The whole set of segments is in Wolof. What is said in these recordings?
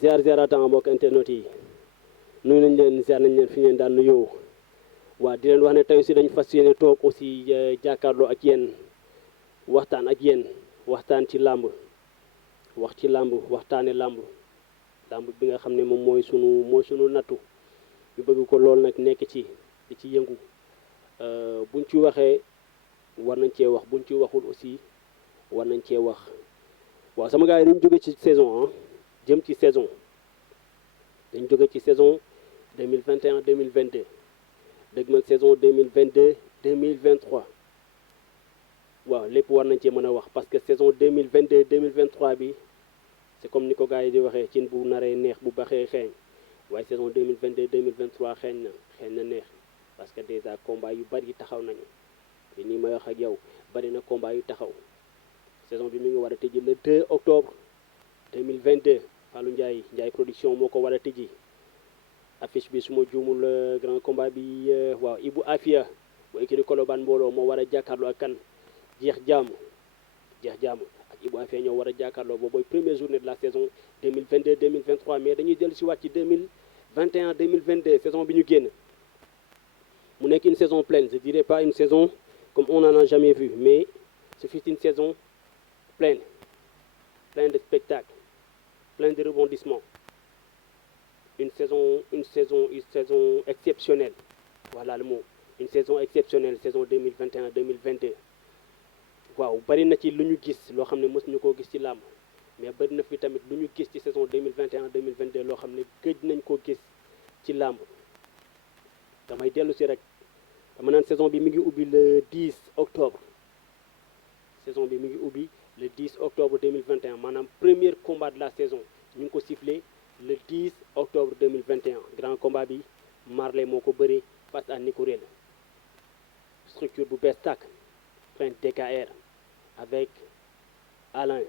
ziar mbokk internet yi nuyu nañ leen ziar nañ leen fi ngeen daan nuyoo waa di leen wax ne tey aussi dañ fas yéene toog aussi jàkkaarloo ak yéen waxtaan ak yéen waxtaan ci làmb wax ci làmb waxtaane làmb làmb bi nga xam ne moom mooy sunu nattu ñu bëgg ko lool nag nekk ci di ci yëngu buñ ci waxee war nañ cee wax buñ ci waxul aussi war nañ cee wax waaw sama gars yi dañ jóge ci saison jëm ci saison dañ jóge ci saison 2021 2022 dëgg man saison 2022 2023 waaw lépp war nañ cee mën a wax parce que saison 2022 2023 bi c'est comme ni ko gars yi di waxee cin bu naree neex bu baxee xeeñ waaye saison 2022 2023 xeeñ na neex parce que déjà combat yu bari taxaw nañu te nii may wax ak yow bari na combat yu taxaw saison bi mi ngi war a tëjji le 2 octobre 2022 Fallou Ndiaye production moo ko war a tëjji affiche bi su ma juumul grand combat bi waaw Ibou Afia bu écurie Colobane mbooloo moo war a jàkkaarloo ak kan jeex jaamu ak Ibou Afia ñoo war a jàkkaarloo boobu mooy première journée de la saison 2022 2023 mais dañuy dellu si waat ci 2021 2022 saison bi ñu génn mu nekk une saison pleine je dirais pas une saison comme on n'en a jamais vu mais ce fut une saison pleine de spectacles plein de rebondissements une saison exceptionnelle voilà le mot une saison exceptionnelle saison 2021 2022 waaw bari na ci lu ñu gis loo xam ne mës ñu koo gis ci làmb mais bari na fi tamit lu ñu gis ci saison 2021 2022 loo xam ne gëj nañ koo gis ci làmb damay dellu si rek dama naan saison bi mi ngi ubbi le 10 octobre saison bi mi ngi ubbi le 10 octobre 2021 maanaam premier combat de la saison ñu ngi ko sifflé le 10 octobre 2021 grand combat bi Marley moo ko bëree face à Nicorel structure bu bees tàkk fin DKR avec Alain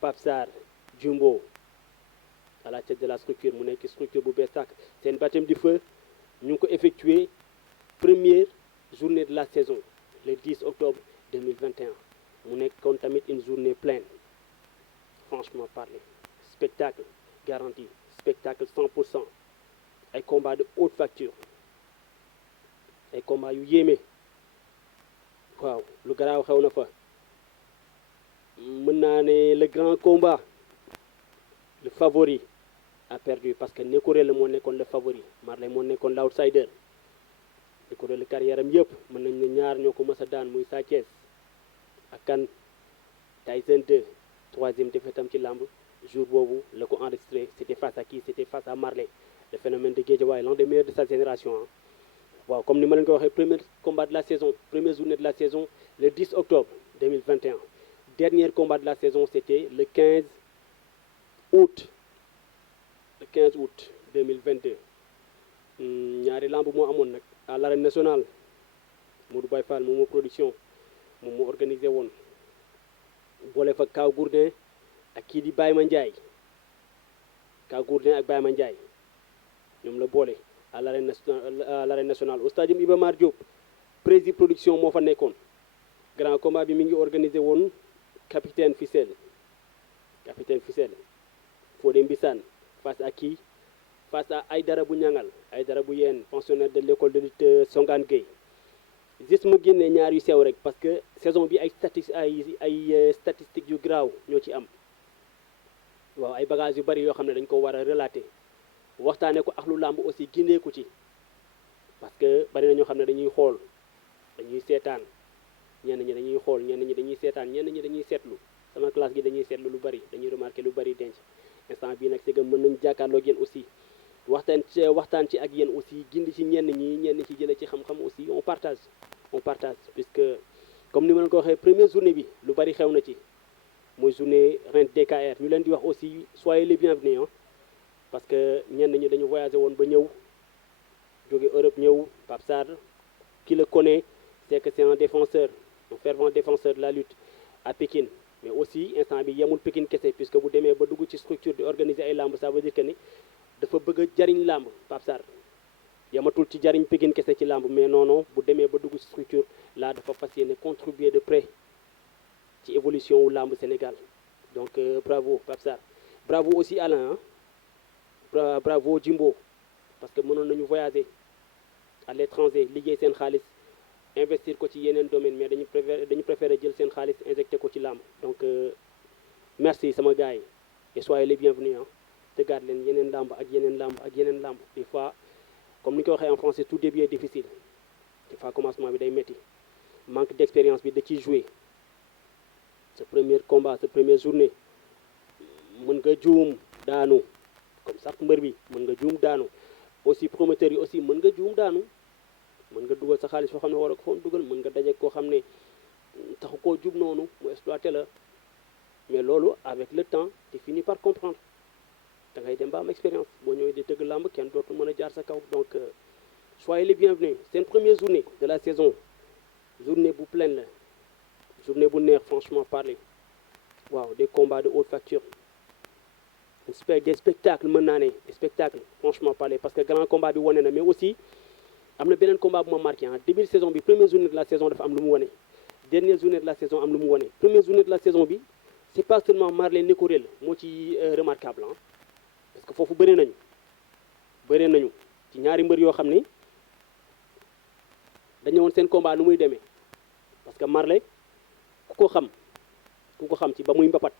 Pape Sarr Jumbo à la tête de la structure mu nekk structure bu bees tàkk seen baptême du feu ñu ngi ko effectué première journée de la saison le 10 octobre 2021 mu nekkoon tamit une journée pleine franchement parler spectacle garanti spectacle 100% ay combat de haute facture ay combat yu yéeme waaw lu garaaw xew na fa mën naa ne le grand combat le favori a perdu parce que Nicorel moo nekkoon le favori Marley moo nekkoon l'outsider Nicorel carrière am yëpp mën nañ ne ñaar ñoo ko mës a daan muy Sa Thiès ak kan Tyson 2 troisième défaite am ci lamb jour boobu la ko enregistré c'était face à qui c'était face à Marley le phénomène de Guédiawaye l'un des meilleurs de sa génération waaw comme ni ma leen ko waxee premier combat de la saison première journée de la saison le 10 octobre 2021 dernier combat de la saison c'était le 15 août 2022 ñaari lamb moo amoon nag à l'arène nationale Modou Baye Fall moom moo production moom moo organisé woon boole fa Kaw Gourdin ak kii di Baye Mandiaye Kaw Gourdin ak Baye Mandiaye ñoom la boole à l'arène nationale au stade Iba Mar Diop Prési production moo fa nekkoon grand combat bi mi ngi organisé woon capitaine Fissel Fodé Mbissane face à qui face à Aïdara bu ñangal Aïdara bu yeen pensionnaire de l'école de lutte Songane Gueye juste ma génnee ñaar yu sew rek parce que saison bi ay statistiques yu graaw ñoo ci am waaw ay bagages yu bari yoo xam ne dañ ko war a relater waxtaane ko ak lu làmb aussi gindeeku ci parce que bari na ñoo xam ne dañuy xool dañuy seetaan ñenn ñi dañuy xool ñenn ñi dañuy seetaan ñenn ñi dañuy seetlu sama classe gi dañuy seetlu lu bari dañuy remarquer lu bari denc instant bii nag c'est que mën nañ jàkkaarloo ak yéen aussi waxtaan ci ak yéen aussi gindi ci ñenn ci jëlee ci xam-xam aussi on partage puisque comme ni ma leen ko waxee première journée bi lu bari xew na ci mooy journée ren DKR ñu leen di wax aussi soyez les bienvenus parce que ñenn ñi dañu voyagé woon ba ñëw jóge Europe ñëw Pape Sarr qui le connaît c'est que c'est un fervent défenseur de la lutte à Pékin mais aussi instant bi yemul Pékin kese puisque bu demee ba dugg ci structure di organiser ay lamb ça veut dire que ni dafa bëgg a jariñ lamb Pape Sarr yamatul ci jariñ Pékin kese ci lamb mais non bu demee ba dugg ci structure là dafa fas yéene contribuer de près ci évolution wu lamb Sénégal donc bravo Pape Sarr bravo aussi Alain bravo Jimbo parce que mënoon nañu voyager à l'étranger liggéey seen xaalis investir ko ci yeneen domaine mais dañu préférer jël seen xaalis injecté ko ci làmb donc merci sama gars yi et soyez les bienvenus ah tëggaat leen yeneen làmb ak yeneen làmb ak yeneen làmb des fois comme ni ko waxee en français tout début est difficile des fois commencement bi day métti manque d'expérience bi da ciy jouer sa premier combat sa première journée mën nga juum daanu comme sax mbër bi mën nga juum daanu aussi promoteurs yi aussi mën nga juum daanu mën nga dugal sa xaalis foo xam ne war a ko foon dugal mën nga daje koo xam ne taxu koo jub noonu mu exploité la mais loolu avec le temps tu finis par comprendre da ngay dem ba am expérience boo ñëwee di tëgg làmb kenn dootu mën a jaar sa kaw donc soyez les bienvenus seen première journée de la saison journée bu pleine la journée bu neex franchement parler waaw des combats de haute facture des spectacles mën naa ne des spectacles franchement parler parce que grand combat bi wane na mais aussi am na beneen combat bu ma marqué ah début saison bi première journée de la saison dafa am lu mu wane dernière journée de la saison am lu mu wane première journée de la saison bi c'est pas seulement Marley Nekorel moo ci remarquable ah parce que foofu bëri nañu ci ñaari mbër yoo xam ni dañu woon seen combat nu muy demee parce que Marley ku ko xam ci ba muy mbapat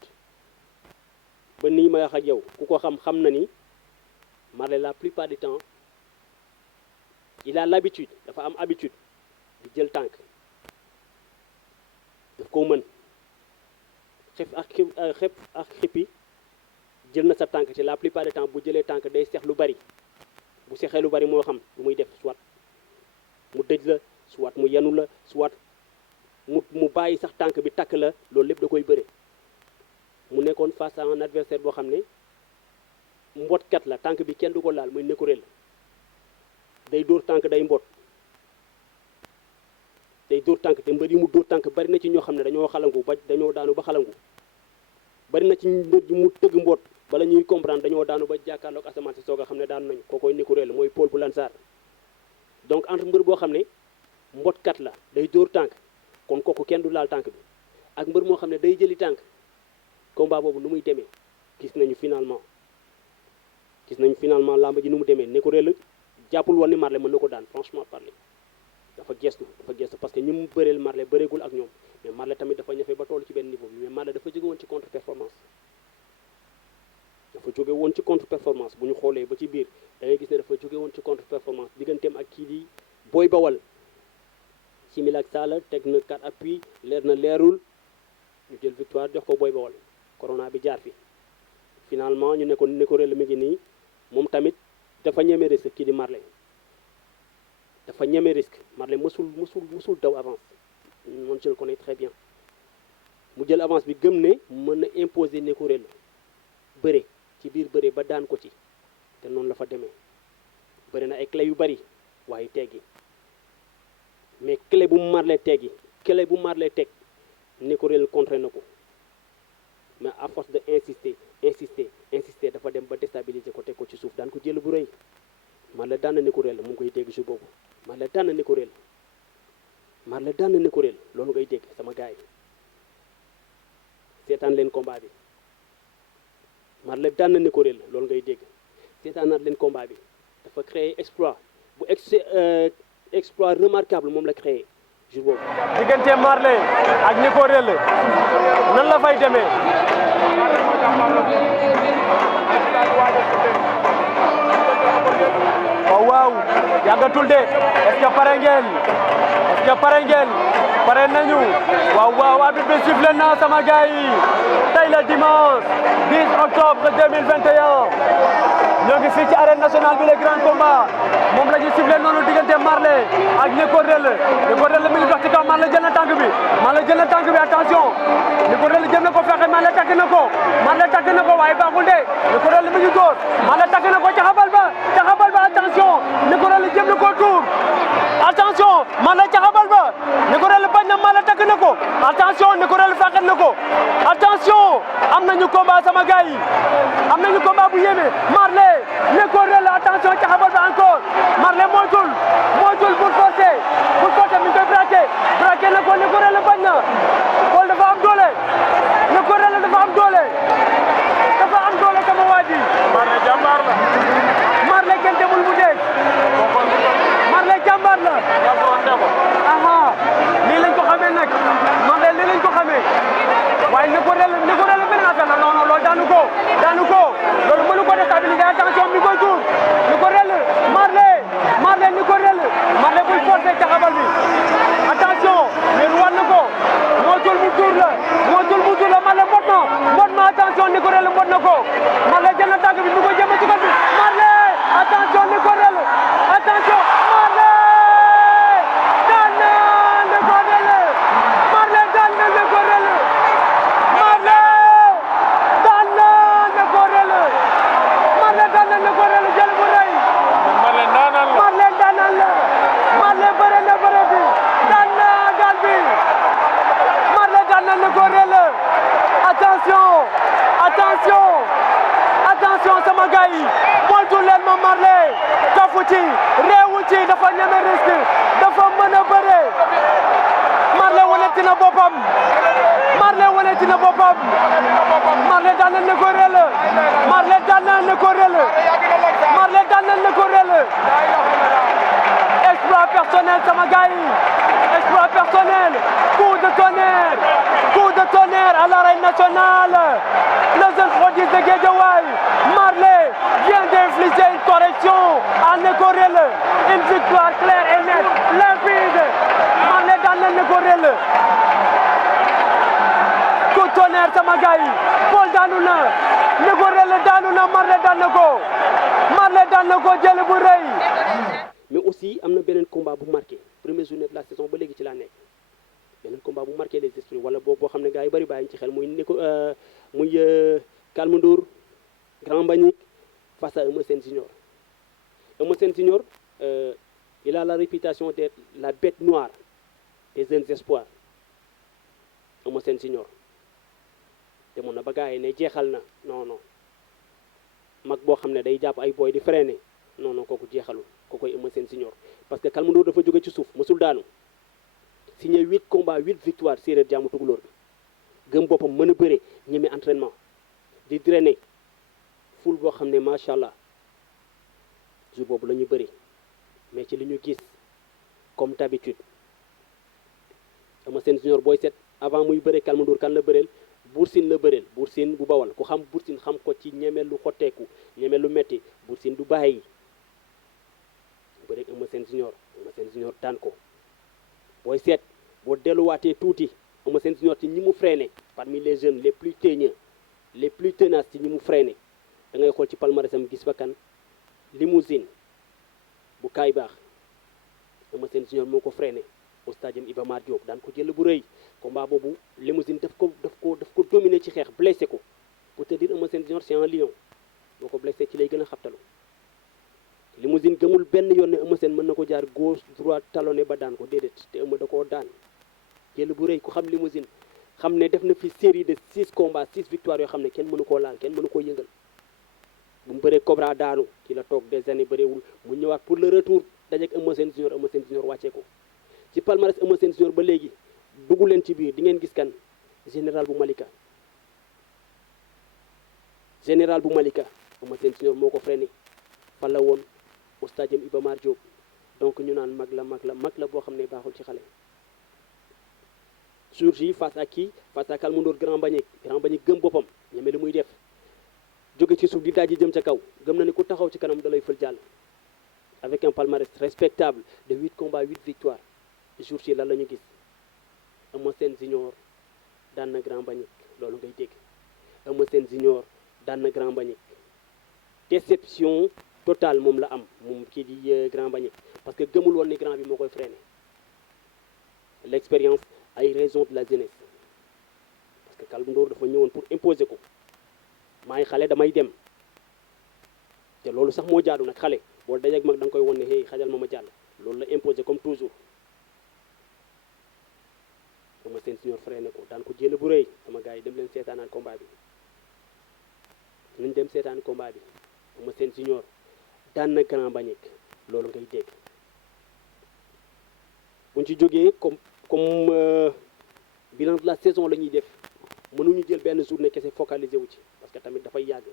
ba nii may wax ak yow ku ko xam na ni Marley la plupart du temps il a l'habitude dafa am habitude di jël tànk daf ko mën xef ak xippi jël na sa tànk te la plupart du temps bu jëlee tànk day seex lu bari bu seexee lu bari moo xam lu muy def soit mu dëj la soit mu yenu la soit mu bàyyi sax tànk bi takk la loolu lépp da koy bëre mu nekkoon face à un adversaire boo xam ne mbotkat la tànk bi kenn du ko laal muy Nekorel day dóor tànk day mbot day dóor tànk te mbër yi mu dóor tànk bari na ci ñoo xam ne dañoo xalangu ba dañoo daanu ba xalangu bari na ci mbër yi mu tëgg mbot bala ñuy comprendre dañoo daanu ba jàkkaarloog asamaan si soog a xam ne daanu nañu kookoy Nekorel mooy Paul bu Lansar donc entre mbër boo xam ne mbotkat la day dóor tànk kon kooku kenn du laal tànk bi ak mbër moo xam ne day jëli tànk combat boobu nu muy demee gis nañu finalement làmb ji nu mu demee Nekorel jàppul woon ni Marley mën na ko daan franchement parler dafa gestu parce que ñi mu bëreel Marley bëreegul ak ñoom mais Marley tamit dafa ñafe ba toll ci benn niveau bi mais Marley dafa jóge woon ci contre performance bu ñu xoolee ba ci biir da ngay gis ne dafa jóge woon ci contre performance digganteem ak kii di Boy Bawal simil ak Sala teg na 4 appui leer na leerul ñu jël victoire jox ko Boy Bawal corona bi jaar fi finalement ñu ne ko Nekorel mi ngi nii moom tamit dafa ñeme risque kii di Marley dafa ñeme risque Marley mësul daw avance man je le connais très bien mu jël avance bi gëm ne mën na imposer Nekorel bëre ci biir bëre ba daan ko ci te noonu la fa demee bëri na ay clé yu bari waaye teggi mais clé bu Marley teg Nekorel contré na ko mais à force de insister dafa dem ba déstabiliser ko teg ko ci suuf daan ko jël bu rëy Marley daan na Nekorel mu ngi koy dégg jour boobu Marley daan na Nekorel loolu ngay dégg sama gars yi seetaan leen combat bi Marley daan na Nekorel loolu ngay dégg seetaanaat leen combat bi dafa créer exploit bu exploit remarquable moom la créé jour boobu. diggante Marley ak Nekorel nan la fay demee. waaw yàggatul de est-ce que pare ngeen pare nañu waaw arbitre bi sifflé na sama gars yi tey la dimanche 10 octobre 2021 ñoo ngi fii ci arène nationale bi le grand combat moom la ñuy sifflé noonu diggante Marley ak Nekorel mi ngi dox ci kaw Marley jël na tànk bi attention Nekorel jëm na ko fexe Marley takk na ko waaye baaxul de Nekorel mi ngi góor Marley takk na ko caxabal ba attention Nekorel jëm na ko tuur attention Marley caxabal ba Nekorel bañ na Marley takk na ko attention Nekorel fàqat na ko attention am nañu combat sama gars yi am nañu combat bu yéeme Marley Nekorel attention caxabal ba encore Marley moytul pour forcer mi ngi koy braqué na ko Nekorel bañ na Paul dafa am doole Nekorel dafa am doole sama waa ji Marley jàmbaar la yi moytu leen ma Marley kafu ci réewu ci dafa ñeme risque dafa mën a bëre Marley waneti na boppam Marley waneti na boppam Marley daan na ko réel Marley daan na ko réel Marley daan na ko réel exploit personnel sama gars yi exploit personnel coup de tonnerre à l'arène nationale le jeune prodige de Guédiawaye Marley vient d'infliger une correction à Neko réel une victoire claire et nette limpide Marley daan na ko réel coup de tonnerre sama gars yi Paul daanu na Neko réel daanu na Marley daan na ko jël bu rëy mais aussi am na beneen combat bu marqué première journée de la saison ba léegi ci laa nekk beneen combat bu marqué les esprits wala boobu boo xam ne gars yi bëri bàyyi ci xel muy Calme Ndour Grand Mbagnick face à Eumeu Sène Junior Eumeu Sène Junior il a la réputation d'être la bête noire des jeunes espoirs Eumeu Sène Junior demoon na ba gars yi ne jeexal na non mag boo xam ne day jàpp ay boy di freiner non kooku jeexalul kookoy Eumeu Sène Junior parce que Calme Ndour dafa jóge ci suuf mësul daanu signé 8 combats 8 victoires séeréer jaamu tukulóor bi gëm boppam mën a bëre ñeme entraînement di drainer ful boo xam ne macha allah jour boobu la ñu bëri mais ci li ñu gis comme d'habitude Eumeu Sène Junior booy set avant muy bëre Calme Ndour kan la bëreel Bour Sine la bëreel Bour Sine bu bawal ku xam Bour Sine xam ko ci ñeme lu xotteeku ñeme lu metti Bour Sine du bàyyi bëre Eumeu Sène Junior daan ko booy seet boo delluwaatee tuuti Eumeu Sène Junior ci ñi mu freiné parmi les jeunes les plus teigneux les plus tenaces ci ñi mu freiné da ngay xool ci palmarèsam gis fa kan limousine bu kaay baax Eumeu Sène Junior moo ko freiné au stadium Iba Mar Diop daan ko jël bu rëy combat boobu limousine daf ko dominé ci xeex blessé ko pour te dire Eumeu Sène Junior c'est un lion boo ko blessé ci lay gën a xabtalu limousine gëmul benn yoon ne Eumeu Sène mën na ko jaar gauche droite talonné ba daan ko déedéet te Eumeu da koo daan jël bu rëy ku xam limousine xam ne def na fi série de 6 combats 6 victoires yoo xam ne kenn mënu koo laal kenn mënu koo yëngal bu mu bëree Cobra daanu ci la toog des années bëreewul mu ñëwaat pour le retour dajeek Eumeu Sène Junior wàccee ko ci palmarès Eumeu Sène Junior ba léegi dugg leen ci biir di ngeen gis kan général bu Malika Eumeu Sène Junior moo ko freiné fan la woon au stadium Iba Mar Diop donc ñu naan mag la boo xam ne baaxul ci xale jour ji face à Calme Ndour Grand Mbagnick gëm boppam ñeme li muy def jóge ci suuf di daaji jëm ca kaw gëm na ni ku taxaw ci kanam da lay fël jàll avec un palmarès respectable de 8 combats 8 victoires jour ji lan la ñu gis Eumeu Sène Junior daan na Grand Mbagnick loolu ngay dégg Eumeu Sène Junior daan na Grand Mbagnick déception totale moom la am moom kii di Grand Mbagnick parce que gëmul woon ni grand bi moo koy freiné l'expérience ay raison de la jeunesse parce que Calme Ndour dafa ñëwoon pour imposer ko maay xale damay dem te loolu sax moo jaadu nag xale boo dajeeg mag da nga koy won ne hey xajal ma jàll loolu la imposer comme toujours Eumeu Sène Junior freiné ko daan ko jël bu rëy sama gars yi dem leen seetaanaan combat bi nañ dem seetaan combat bi Eumeu Sène Junior daan na Grand Mbagnick loolu ngay dégg buñ ci jógee comme bilan de la saison la ñuy def mënuñu jël benn journée kese focalisé wu ci parce que tamit dafay yàgg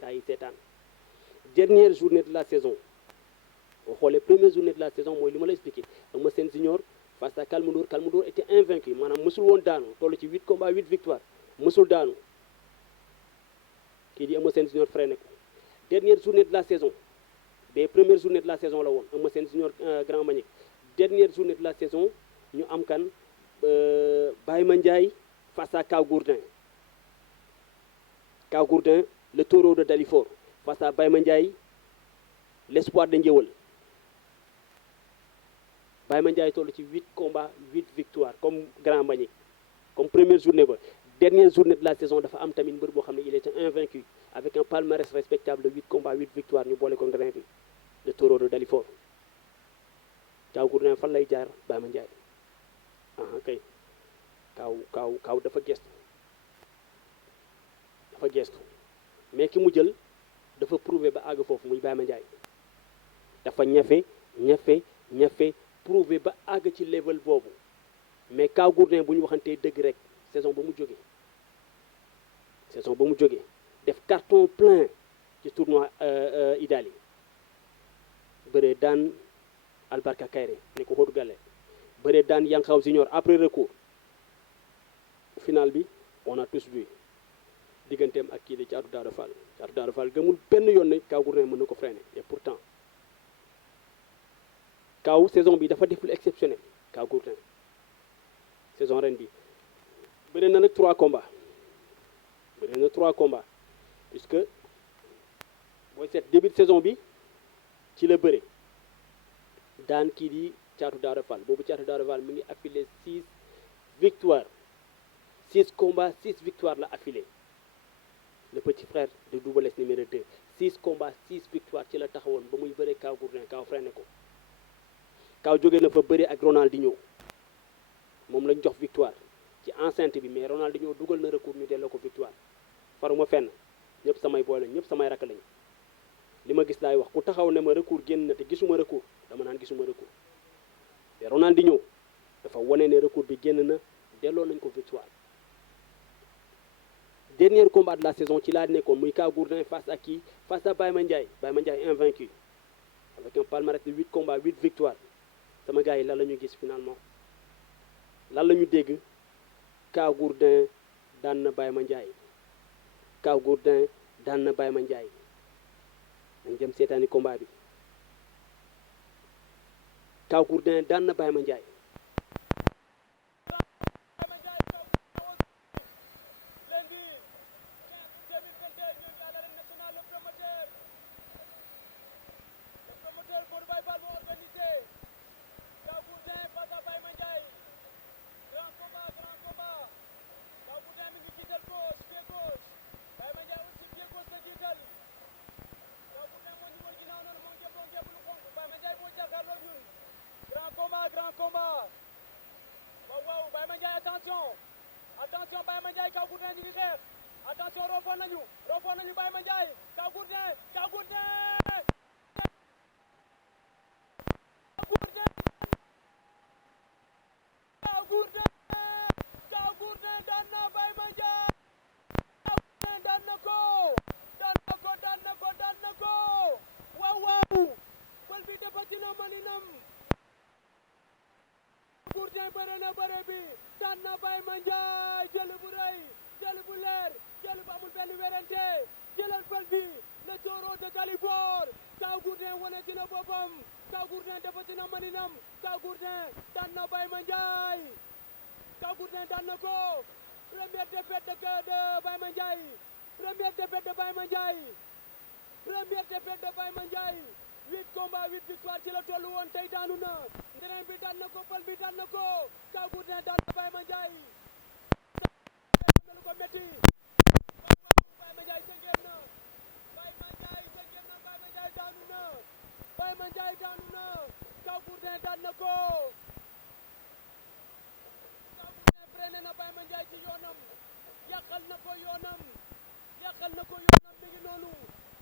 gars yi seetaan dernière journée de la saison boo xoolee première journée de la saison mooy li ma la expliqué Eumeu Sène Junior face à Calme Ndour était invaincu maanaam mësul woon daanu toll ci 8 combats 8 victoires mësul daanu kii di Eumeu Sène Junior freiné ko dernière journée de la saison ba première journée de la saison la woon Eumeu Sène Junior Grand Mbagnick dernière journée de la saison ñu am kan Baye Mandiaye face à Kaw Gourdin le taureau de Dalifort face à Baye Mandiaye l'espoir de Ndiéwal Baye Mandiaye toll ci 8 combats 8 victoires comme Grand Mbagnick comme première journée ba dernière journée de la saison dafa am tamit mbër boo xam ne il était invaincu avec un palmarès respectable de 8 combats 8 victoires ñu boole ko grain bi le taureau de Dalifort Kaw Gourdin fan lay jaar Baye Mandiaye kay kaaw dafa gestu mais ki mu jël dafa prouver ba àgg foofu muy Baye Mandiaye dafa ñafe prouver ba àgg ci level boobu mais Kaw Gourdin bu ñu waxantee dëgg rek saison ba mu jógee def carton plein ci tournoi Idali bëree daan Albarka Kairé ne ko xóotu gale bëree daan Yankaw Junior après recours final bi on a tous vu digganteem ak kii di Thiatou Daouda Fall gëmul benn yoon ne Kaw Gourdin mën na ko freiner et pourtant Kaw saison bi dafa def lu exceptionnel Kaw Gourdin saison ren bi bëri na nag 3 combats puisque booy seet début de saison bi ci la bëre daan kii di Thiatou Daouda Fall boobu Thiatou Daouda Fall mi ngi affilé 6 victoires 6 combats 6 victoires la affilé le petit frère de Double Less numéro 2 6 combats 6 victoires ci la taxawoon ba muy bëre Kaw Gourdin Kaw freiné ko Kaw jóge na fa bëre ak Ronaldinho moom lañ jox victoire ci enceinte bi mais Ronaldinho dugal na recours ñu delloo ko victoire faruma fenn ñëpp samay boy lañ ñëpp samay rakk lañ li ma gis laay wax ku taxaw ne ma recours génn na te gisuma recours dama naan gisuma recours te Ronaldinho dafa wane ne recours bi génn na delloo nañ ko victoire dernier combat de la saison ci laa nekkoon muy Kaw Gourdin face à Baye Mandiaye invaincu avec un palmarès de 8 combats 8 victoires sama gars yi lan la ñu gis finalement lan la ñu dégg Kaw Gourdin daan na Baye Mandiaye Kaw Gourdin daan na Baye Mandiaye dañ jëm seetaani combat bi Kaw Gourdin daan na Baye Mandiaye Grand combat waaw Baye Mandiaye attention Baye Mandiaye Kaw Gourdin ñu ngi xeex attention rofoon nañu Baye Mandiaye Kaw Gourdin daan na Baye Mandiaye daan na ko waaw bal bi defati na maninam Gourdin bëre na bëre bi daan na Baye Mandiaye jël bu rëy jël bu leer jël bu amul benn werante jëlal bal bi le taureau de Dalifort Kaw Gourdin wane dina boppam Kaw Gourdin defati na maninam Kaw Gourdin daan na Baye Mandiaye Kaw Gourdin daan na ko première défaite de Baye Mandiaye première défaite de Baye Mandiaye 8 combats 8 victoires ci la tollu woon tey daanu na ndeneen bi daan na ko bal bi daan na ko Kaw Gourdin daan na Baye Mandiaye lu ko metti Baye Mandiaye sëngeen na Baye Mandiaye daanu na Kaw Gourdin daan na ko Kaw Gourdin freiné na Baye Mandiaye ci yoonam yàqal na ko yoonam mi ngi noonu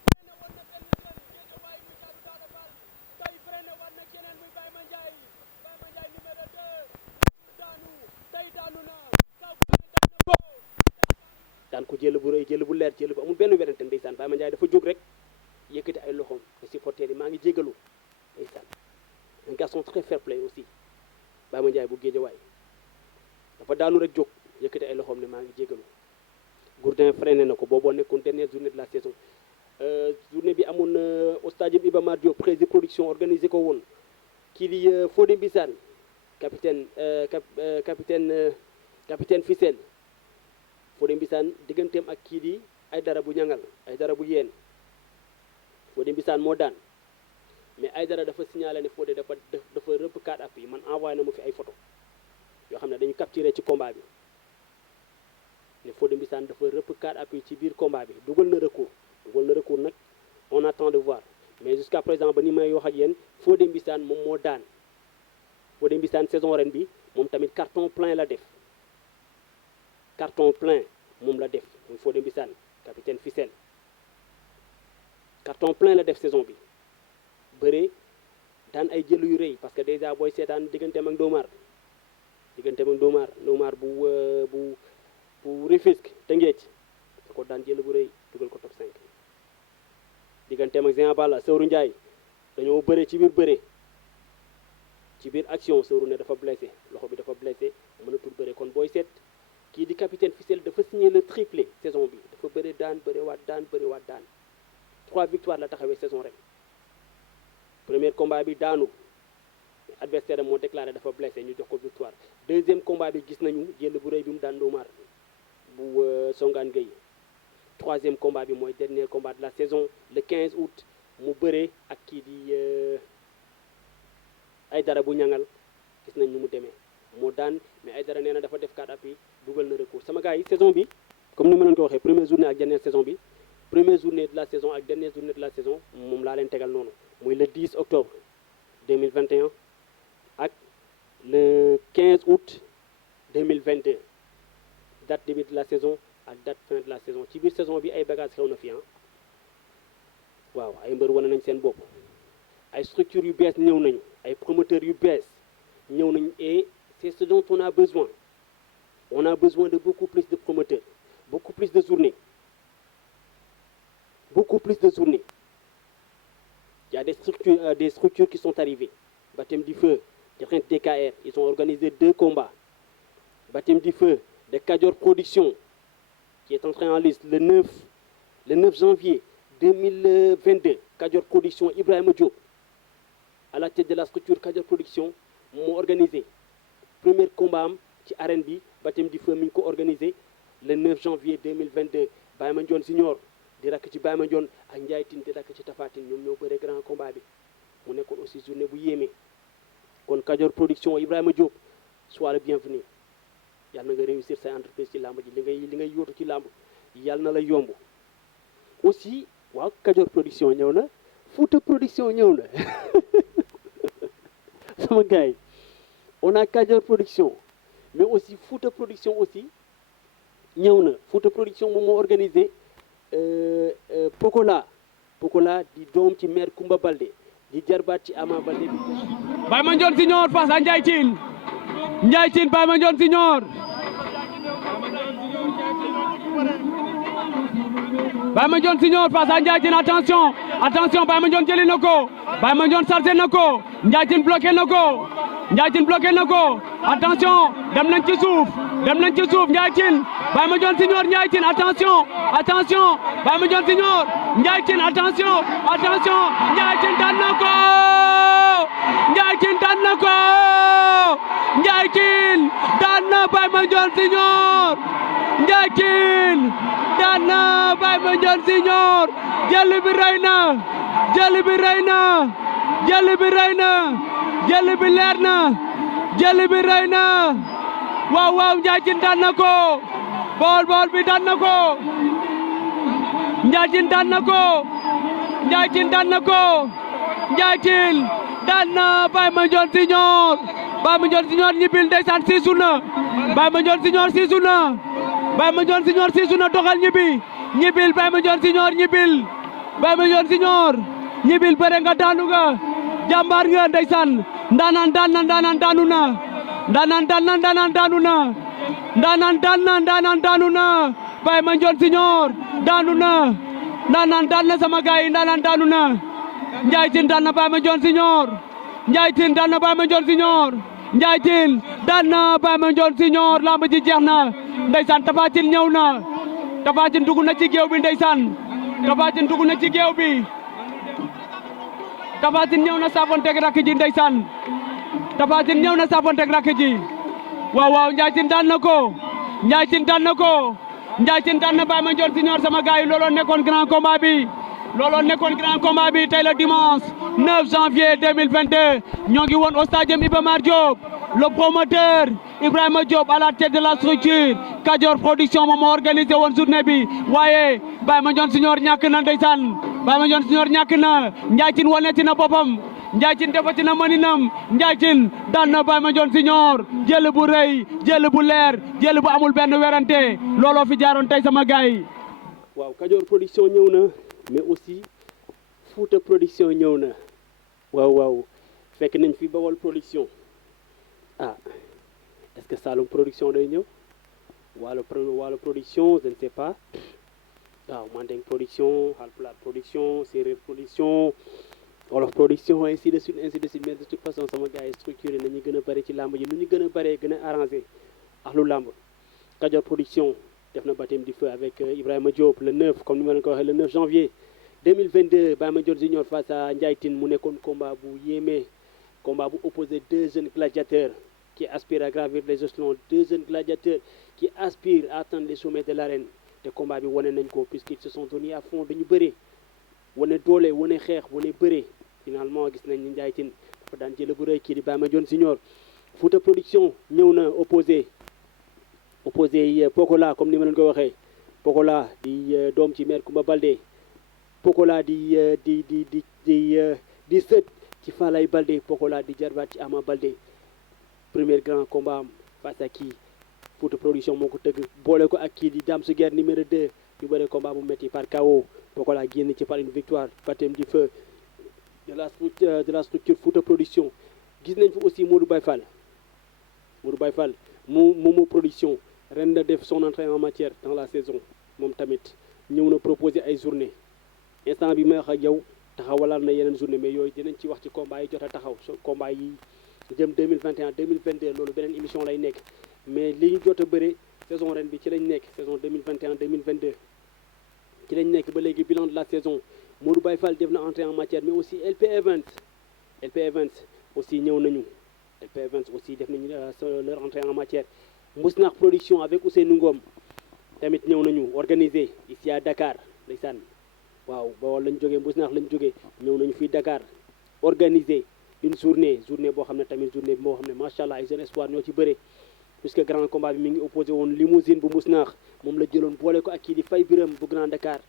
freiné woon na benn yoon génn waaye muy Thiatou Daouda Fall tey freiné woon na keneen muy Baye Mandiaye numéro 2 daanu na Kaw Gourdin daan ko jël bu rëy jël bu leer jël bu amul benn werante ndeysaan Baye Mandiaye dafa jóg rek yëkkati ay loxoom te supporter yi maa ngi jégalu ndeysaan un garçon très fair play aussi Baye Mandiaye bu Guédiawaye dafa daanu rek jóg yëkkati ay loxoom ne maa ngi jégalu Gourdin freiné na ko booboo nekkoon dernière journée de la saison journée bi amoon au stade Iba Mar Diop prési production organisé ko woon kii di Fodé Mbissane capitaine Fissel Fodé Mbissane digganteem ak kii di Aïdara bu ñangal Aïdara bu yeen Fodé Mbissane moo daan mais Aïdara dafa signalé ne Fodé dafa rëpp 4 appuis man envoyé na ma fi ay photo yoo xam ne dañu capturé ci combat bi ne Fodé Mbissane dafa rëpp 4 appuis ci biir combat bi dugal na recours nag on attend de voir mais jusqu'à présent ba ni may wax ak yéen Fodé Mbissane moom moo daan Fodé Mbissane saison ren bi moom tamit carton plein la def moom la def muy Fodé Mbissane capitaine Fissel carton plein la def saison bi bëree daan ay jël yu rëy parce que déjà booy seetaan digganteem ak Ndomar bu Rufisque Tëngéej da ko daan jël bu rëy dugal ko top 5 digganteem ak Géant Balla Sewru Ndiaye dañoo bëre ci biir action Sewru ne dafa blessé loxo bi dafa blessé mënatul bëre kon booy seet kii di capitaine Fissel dafa signé le triplé saison bi dafa bëre daan bëre waat daan 3 victoires la taxawee saison ren premier combat bi daanu adversaire am moo déclaré dafa blessé ñu jox ko victoire deuxième combat bi gis nañu jël bu rëy bi mu daan Ndomar bu Songane Gueye troisième combat bi mooy dernier combat de la saison le 15 août mu bëree ak kii di Aïdara bu ñangal gis nañ nu mu demee moo daan mais Aïdara nee na dafa def 4 appuis dugal na recours sama gars yi saison bi comme ni ma leen ko waxee première journée ak dernière saison bi première journée de la saison ak dernière journée de la saison moom laa leen tegal noonu muy le 10 octobre 2021 ak le 15 août 2022 date début de la saison ak date fin de la saison ci biir saison bi ay bagages xew na fi waaw ay mbër wane nañ seen bopp ay structures yu bees ñëw nañu ay promoteurs yu bees ñëw nañu et c'est ce dont on a besoin de beaucoup plus de promoteurs beaucoup plus de journées il y a des structures qui sont arrivées Baptême du Feu DKR ils ont organisé 2 combats Baptême du Feu de Kadior Production qui est entré en liste le 9 janvier 2022 Kadior Production Ibrahima Diop à la tête de la structure Kadior Production moo organisé premier combat am ci arène bi Baptême du Feu mi ngi ko organisé le 9 janvier 2022 Baye Mandione Senior di rakk ci Baye Mandione ak Ndiaye Tine di rakk ci Tapha Tine ñoom ñoo bëre grand combat bi mu nekkoon aussi journée bu yéeme kon Kadior Production Ibrahima Diop sois le bienvenu yàlla na nga réussir say entreprise ci làmb ji li ngay yóotu ci làmb yàlla na la yomb aussi waaw Kadior Production ñëw na Fouta Production ñëw na sama gars yi on a Kadior Production mais aussi Fouta Production aussi ñëw na Fouta Production moom moo organisé Pokola di doom ci maire Koumba Baldé di jarbaat ci Ama Baldé bi Baye Mandione Senior face à Ndiaye Tine Baye Mandione Senior Baye Mandione Senior face à Ndiaye Tine attention Baye Mandione jëli na ko Baye Mandione chargé na ko Ndiaye Tine bloqué na ko attention dem nañ ci suuf Ndiaye Tine Baye Mandione Senior Ndiaye Tine attention Baye Mandione Senior Ndiaye Tine attention Ndiaye Tine daan na ko Ndiaye Tine daan na Baye Mandione Senior Ndiaye Tine daan na Baye Mandione Senior jël bi rëy na jël bi leer na waaw Ndiaye Tine daan na ko bool bi daan na ko Ndiaye Tine daan na Baye Mandione Senior ñibbil ndeysaan siisu na Baye Mandione Senior siisu na doxal ñibbil Baye Mandione Senior ñibbil bëre nga daanu nga jàmbaar nga ndeysaan ndaanaan daanu na Baye Mandione Senior daanu na ndaanaan daan na sama gaay ndaanaan daanu na Ndiaye Tine daan na Baye Mandione Senior Ndiaye Tine daan na Baye Mandione Senior lamb ji jeex na ndeysaan Tapha Tine ñëw na Tapha Tine dugg na ci géew bi ndeysaan Tapha Tine dugg na ci géew bi Tapha Tine ñëw na saafonteeg rakk ji ndeysaan Tapha Tine ñëw na saafonteeg rakk ji waaw Ndiaye Tine daan na ko Ndiaye Tine daan na Baye Mandione Senior sama gaay yi looloo nekkoon grand combat bi tey le dimanche 9 janvier 2022 ñoo ngi woon au stade Iba Mar Diop le promoteur Ibrahima Diop à la tête de la structure Kadior Production moom moo organisé woon journée bi waaye Baye Mandione Senior ñàkk na ndeysaan Ndiaye Tine waneti na boppam Ndiaye Tine defati na maninam Ndiaye Tine daan na Baye Mandione Senior jël bu rëy jël bu leer jël bu amul benn werante looloo fi jaaroon tey sama gaay waaw Kadior Production ñëw na mais aussi Fouta production ñëw na waaw fekk nañ fi Bawol production ah est-ce que Saloum production day ñëw wala production je ne sais pas waaw Mandeng production Halpulaar production Séeréer production Wolof production ainsi de suite mais de toute façon sama gars yi structuré nañu gën a bëri ci làmb ji lu ñu gën a bëree gën a arrangé ak lu làmb Kajoor production def na baptême du feu avec Ibrahima Diop le 9 comme ni ma leen ko waxee le 9 janvier 2022 Baye Mandione Junior face à Ndiaye Tine mu nekkoon combat bu yéeme combat bu opposé deux jeunes gladiateurs qui aspirent à gravir les échelons, deux jeunes gladiateurs qui aspirent à atteindre les sommets de l'arène te combat bi wane nañ ko puisqu'ils se sont donnés à fond dañu bëree wane doole wane xeex wane bëree finalement gis nañ ni Ndiaye Tine dafa daan jël bu rëy kii di Baye Mandione Junior. Fouta production ñëw na opposé Pokola comme ni ma leen ko waxee Pokola di doom ci maire Koumba Baldé Pokola di sët ci Falaye Baldé Pokola di jarbaat ci Ama Baldé premier grand combat am face à kii Fouta production moo ko tëgg boole ko ak kii di Dame Suguer numéro 2 ñu bëre combat bu métti par KO Pokola génn ci par une victoire baptême du feu de la structure Fouta production. Gis nañ fi aussi Modou Baye Fall mu production ren na def son entrée en matière dans la saison moom tamit ñëw na proposer ay journée instant bi may wax ak yow taxawalaat na yeneen journée mais yooyu dinañ ci wax ci combat yi jot a taxaw combat yi jëm 2021 2022 loolu beneen émission lay nekk mais li ñu jot a bëre saison ren bi ci lañ nekk saison 2021 2022 ci lañ nekk ba léegi bilan de la saison Modou Baye Fall def na entrée en matière mais aussi LP Events aussi ñëw nañu LP Events aussi def nañu leur entrée en matière Mousnakh production avec Ousseynou Ngom tamit ñëw nañu organisé ici à Dakar ndeysaan waaw Bawol lañ jógee Mousnakh lañ jógee ñëw nañu fii Dakar organisé une journée boo xam ne tamit journée boo xam ne macha allah ay jeunes espoir ñoo ci bëre puisque grand combat bi mi ngi opposé woon limousine bu Mousnakh moom la jëloon boole ko ak kii di Faye Biram bu Grand Dakar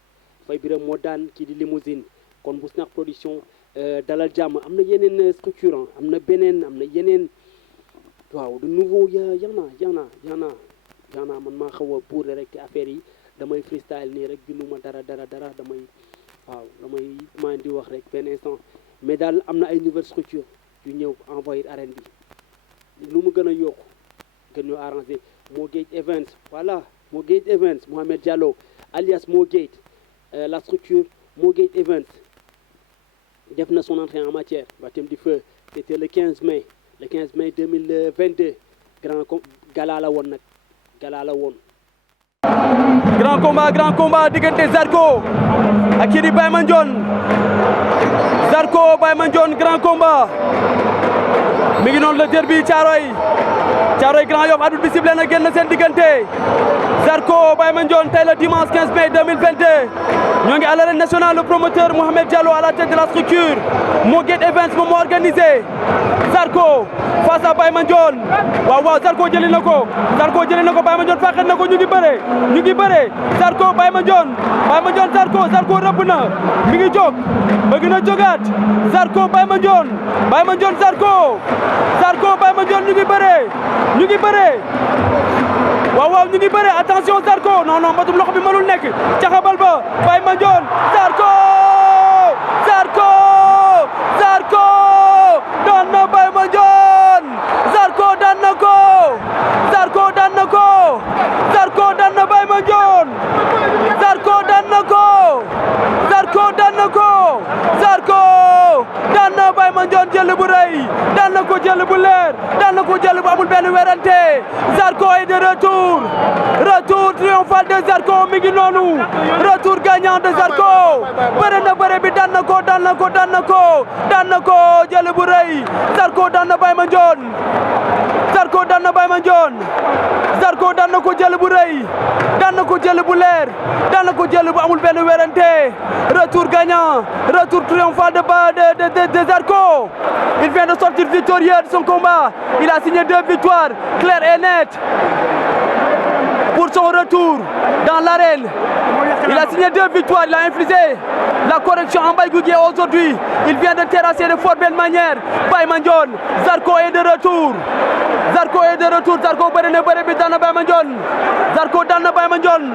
Faye Biram moo daan kii di limousine kon Mousnakh production dalal jàmm am na yeneen structure am na yeneen waaw de nouveau yaana man maa xaw a buure rek te affaire yi damay freestyle nii rek binduma dara damay maa di wax rek benn instant mais daal am na ay nouvelles structures yu ñëw envoyer arène bi lu mu gën a yokku gën ñoo arrangé Mo Gate Events voilà Mo Gate Events Mohamed Diallo alias Mo Gate la structure Mo Gate Events def na son entrée en matière baptême du feu c'était le 15 mai 2022 gala la woon grand combat diggante Zarko ak kii di Baye Mandione Zarko Baye Mandione grand combat mi ngi noonu le derby Thiaroye Grand Yoff arbitre bi sifflé na génn seen diggante Zarko Baye Mandione tey le dimanche 15 mai 2022 ñoo ngi à l'arène nationale le promoteur Mohamed Diallo à la tête de la structure Mo Gate Events moom moo organisé Zarko face à Baye Mandione waaw Zarko jëli na ko Baye Mandione fàqet na ko ñu ngi bëre Zarko Baye Mandione Zarko rëbb na mi ngi jóg bëgg na jógaat Zarko Baye Mandione Zarko Baye Mandione ñu ngi bëre waaw ñu ngi bëre attention Zarko non mbatum loxo bi mënul nekk caxabal ba Baye Mandione Zarko daan na Baye Mandione Zarko daan na Baye Mandione Zarko daan na Baye Mandione jël bu rëy daan na ko jël bu leer daan na ko jël bu amul benn werante Zarko est de retour triomphal de Zarko mi ngi noonu retour gagnant de Zarko bëre bi daan na ko jël bu rëy Zarko daan na Baye Mandione Zarko daan na ko jël bu rëy daan na ko jël bu leer daan na ko jël bu amul benn werante retour gagnant retour triomphal de Zarko. Il vient de sortir victorieux de son combat. Il a signé 2 victoires claires et nettes. pour son retour dans l'arène. Il a signé 2 victoires, il a infligé la correction en Mbaye Gouy Gui aujourd'hui. Il vient de terrasser de fort belle manière Baye Mandione. Zarko est de retour. Zarko est de retour. Zarko bëri na bëri bi daan na Baye Mandione. Zarko daan na Baye Mandione.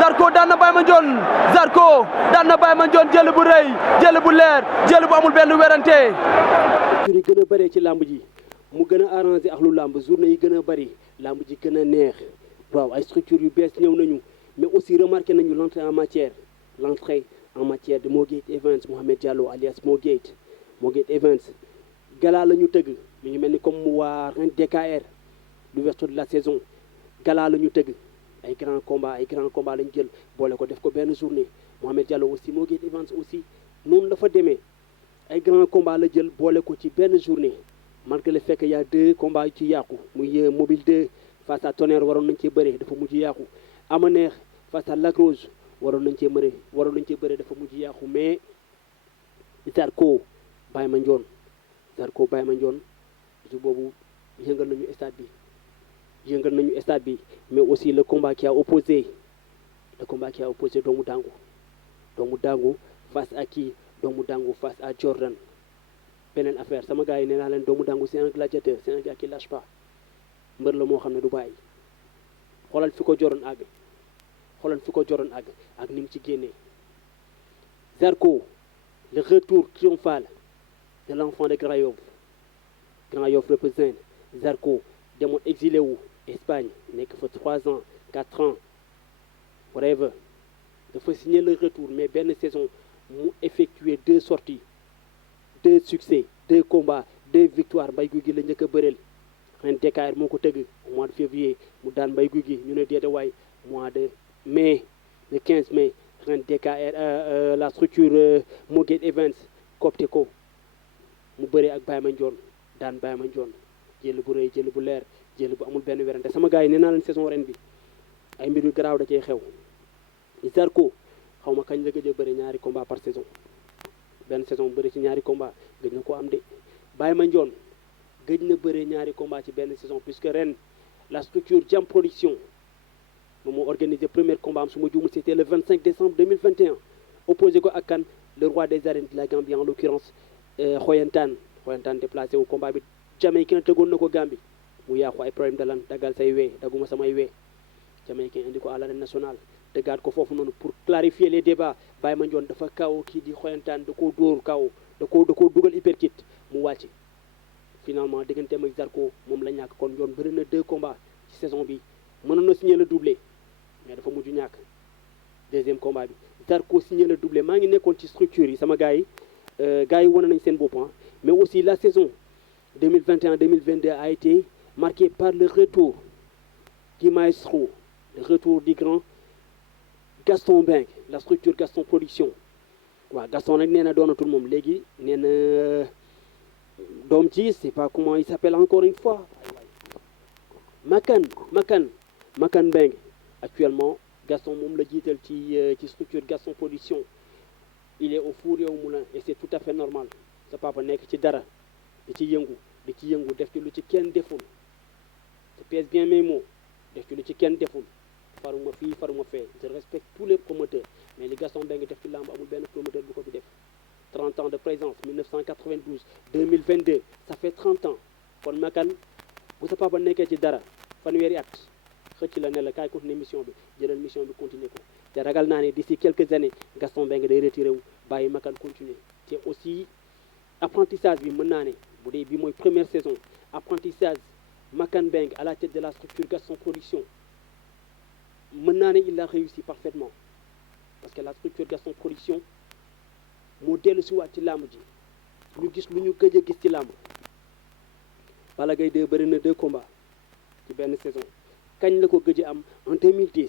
Zarko daan na Baye Mandione. Zarko daan na Baye Mandione jël bu rëy, jël bu leer, jël bu amul benn werante. yi gën a bëree ci làmb ji mu gën a arrangé ak lu làmb journée yi gën a bëri làmb ji gën a neex waaw ay structures yu bees ñëw nañu mais aussi remarqué nañu l'entrée en matière de Mo Gates Events Mohamed Diallo alias Mo Gates Events gala la ñu tëgg mi ngi mel ni comme waa ren DKR l'ouverture de la saison gala la ñu tëgg ay grand combat lañu jël boole ko def ko benn journée Mohamed Diallo aussi Mo Gates Events aussi noonu la fa demee ay grand combat la jël boole ko ci benn journée malgré le fait que y a 2 combats yu ci yàqu muy mobile 2 face à Tonnerre waroon nañ cee bëree dafa mujj yàqu ama neex face à Lac Rose waroon nañ cee bëree dafa mujj yàqu mais Zarko Baye Mandione jour boobu yëngal nañu stade bi mais aussi le combat qui a opposé doomu dangu face à qui doomu dangu face à Jordan beneen affaire sama gars yi nee naa leen doomu dangu c'est un gladiateur c'est un gars qui lâche pas mbër la moo xam ne du bàyyi xoolal fi ko Jordan àgg ak ni mu ci génnee Zarko le retour triomphal de l'enfant de Grand Yoff représente Zarko demoon exilé wu Espagne nekk fa 3 ans 4 ans whatever dafa signer le retour mais benn saison mu effectué 2 sorties 2 succès 2 combats 2 victoires Mbaye Gouy Gui la njëkk a bëreel ren DKR moo ko tëgg au mois de février mu daan Mbaye Gouy Gui ñu ne déeta waay mois de mai le 15 mai ren DKR la structure Mo Gates Events copté ko mu bëree ak Baye Mandione daan Baye Mandione jël bu rëy jël bu leer jël bu amul benn werante sama gars yi nee naa leen saison ren bi ay mbir yu garaaw da cee xew Zarko xaw ma kañ la gëj a bëri ñaari combat par saison benn saison bëri ci ñaari combat gëj na ko am de Baye Mandione gëj na bëri ñaari combat ci benn saison puisque ren la structure Jam Production moom moo organisé premier combat am su ma juumul c'était le 25 décembre 2021 opposé ko ak kan le roi des arènes de la Gambie en l'occurrence Xoyantaan déplacé wu combat bi Jamaïcain tëggoon na ko Gambie mu yàqu ay problème de lan daggal say wee dagguma samay wee Jamaïcain indi ko à l'arène nationale dëggaat ko foofu noonu pour clarifier les débats Baye Mandione dafa kaw kii di Xoyantaan da koo dóor kaw da koo dugal hyperkit mu wàcc finalement digganteem ak Zarko moom la ñàkk kon yoon bëri na 2 combats ci saison bi mënoon na signer le doublé mais dafa mujj ñàkk deuxième combat bi Zarko signer le doublé maa ngi nekkoon ci structure yi sama gars yi wane nañ seen bopp mais aussi la saison 2021-2022 a été marquée par le retour du maestro le retour du grand Gaston Mbengue la structure Gaston Production waaw Gaston nag nee na doonatul moom léegi nee na doom ji c'est pas comment il s'appelle encore une fois Makan Mbengue actuellement Gaston moom la jiital ci structure Gaston Production il est au four et au moulin et c'est tout à fait normal sa papa nekk ci dara di ci yëngu def ci lu ci kenn deful je pèse bien mes mots def ci lu ci kenn deful faruma fii faruma fee je respecte tous les promoteurs mais li Gaston Mbengue def ci lamb amul benn promoteur bu ko fi def 30 ans de présence 1992 2022 ça fait 30 ans kon Makan bu sa papa nekkee ci dara fanweeri at xëcc la ne la kaay continuer mission bi jëlal mission bi continuer ko te ragal naa ne d'ici quelques années Gaston Mbengue day retiré wu bàyyi Makan continuer te aussi apprentissage bi mën naa ne bu dee bi mooy première saison apprentissage Makan Mbengue à la tête de la structure Gaston Production mën naa ne il a réussi parfaitement parce que la structure Gaston Production moo dellu si waat ci làmb ji ñu gis lu ñu gëj a gis ci làmb Balla Gaye 2 bëri na 2 combats ci benn saison kañ la ko gëj a am en 2010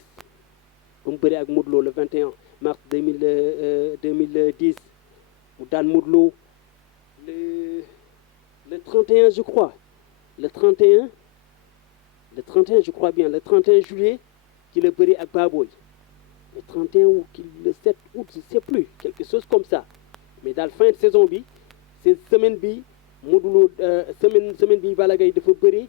ba mu bëri ak Modou Lo le 21 mars 2010 mu daan Modou Lo le 31 je crois le 31 je crois bien le 31 juillet ci la bëri ak Baboy le 31 ou le 7 août je sais plus quelque chose comme ça mais daal fin de saison bi c'est semaine bi Modou Lo semaine bi Balla Gaye dafa bëri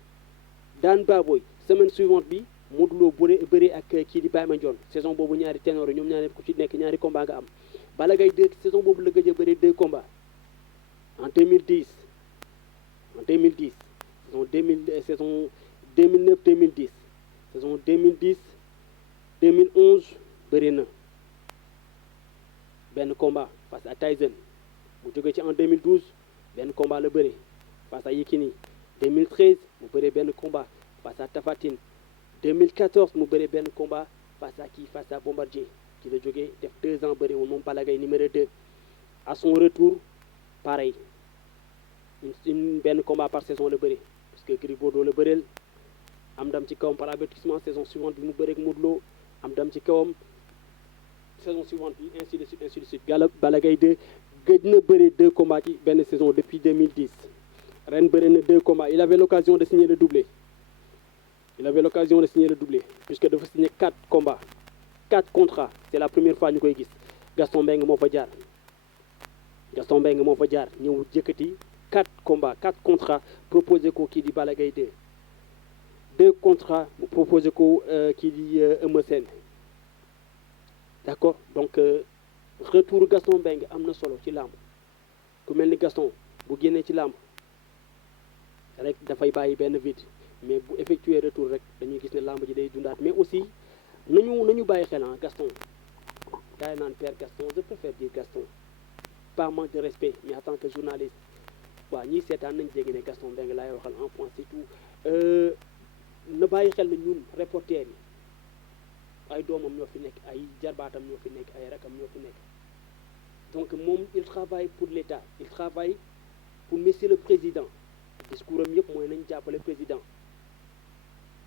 daan Baboy semaine suivante bi Modou Lo bëri ak kii di Baye Mandione saison boobu ñaari ténor ñoom ñaari ku ci nekk ñaari combat nga am Balla Gaye 2 saison boobu la gëj a bëri 2 combats en 2010 saison 2009 2010 saison 2010 2011 bëri na benn combat face à Tyson mu jóge ci en 2012 benn combat la bëri face à Yekini 2013 mu bëree benn combat face à Tapha Tine 2014 mu bëree benn combat face à Bombardier ci la jógee def 2 ans bëri woon moom Balla Gaye numéro 2 à son retour pareil benn combat par saison la bëri parce que Gris Bordeaux la bëreel am ndam ci kawam par avertissement saison suivante bi mu bëreeg Modou Lo am ndam ci kawam saison suivante bi ainsi de suite Balla Gaye 2 gëj na bëri 2 combats ci benn saison depuis 2010 ren bëri na 2 combats il avait l'occasion de signer le doublé puisque dafa signer 4 combats 4 contrats c'est la première fois ñu koy gis Gaston Mbengue moo fa jaar ñëw jëkkati 4 combats 4 contrats proposé ko kii di Balla Gaye 2 contrats proposé ko kii di Eumeu Sène d'accord donc retour Gaston Mbengue am na solo ci làmb ku mel ni Gaston bu génnee ci làmb rek dafay bàyyi benn vide mais bu effectuer retour rek dañuy gis ne làmb ji day dundaat mais aussi nañu bàyyi xel Gaston gars yi naan père Gaston je préfère dire Gaston pas manque de respect mais en tant que journaliste waaw ñiy seetaan nañ jéggi ne Gaston Mbengue laay waxal en point c'est tout na bàyyi xel na ñun reporter yi ay doomam ñoo fi nekk ay jarbaatam ñoo fi nekk ay rakam ñoo fi nekk donc moom il travaille pour l'État il travaille pour monsieur le président discours am yëpp mooy nañ jàppale président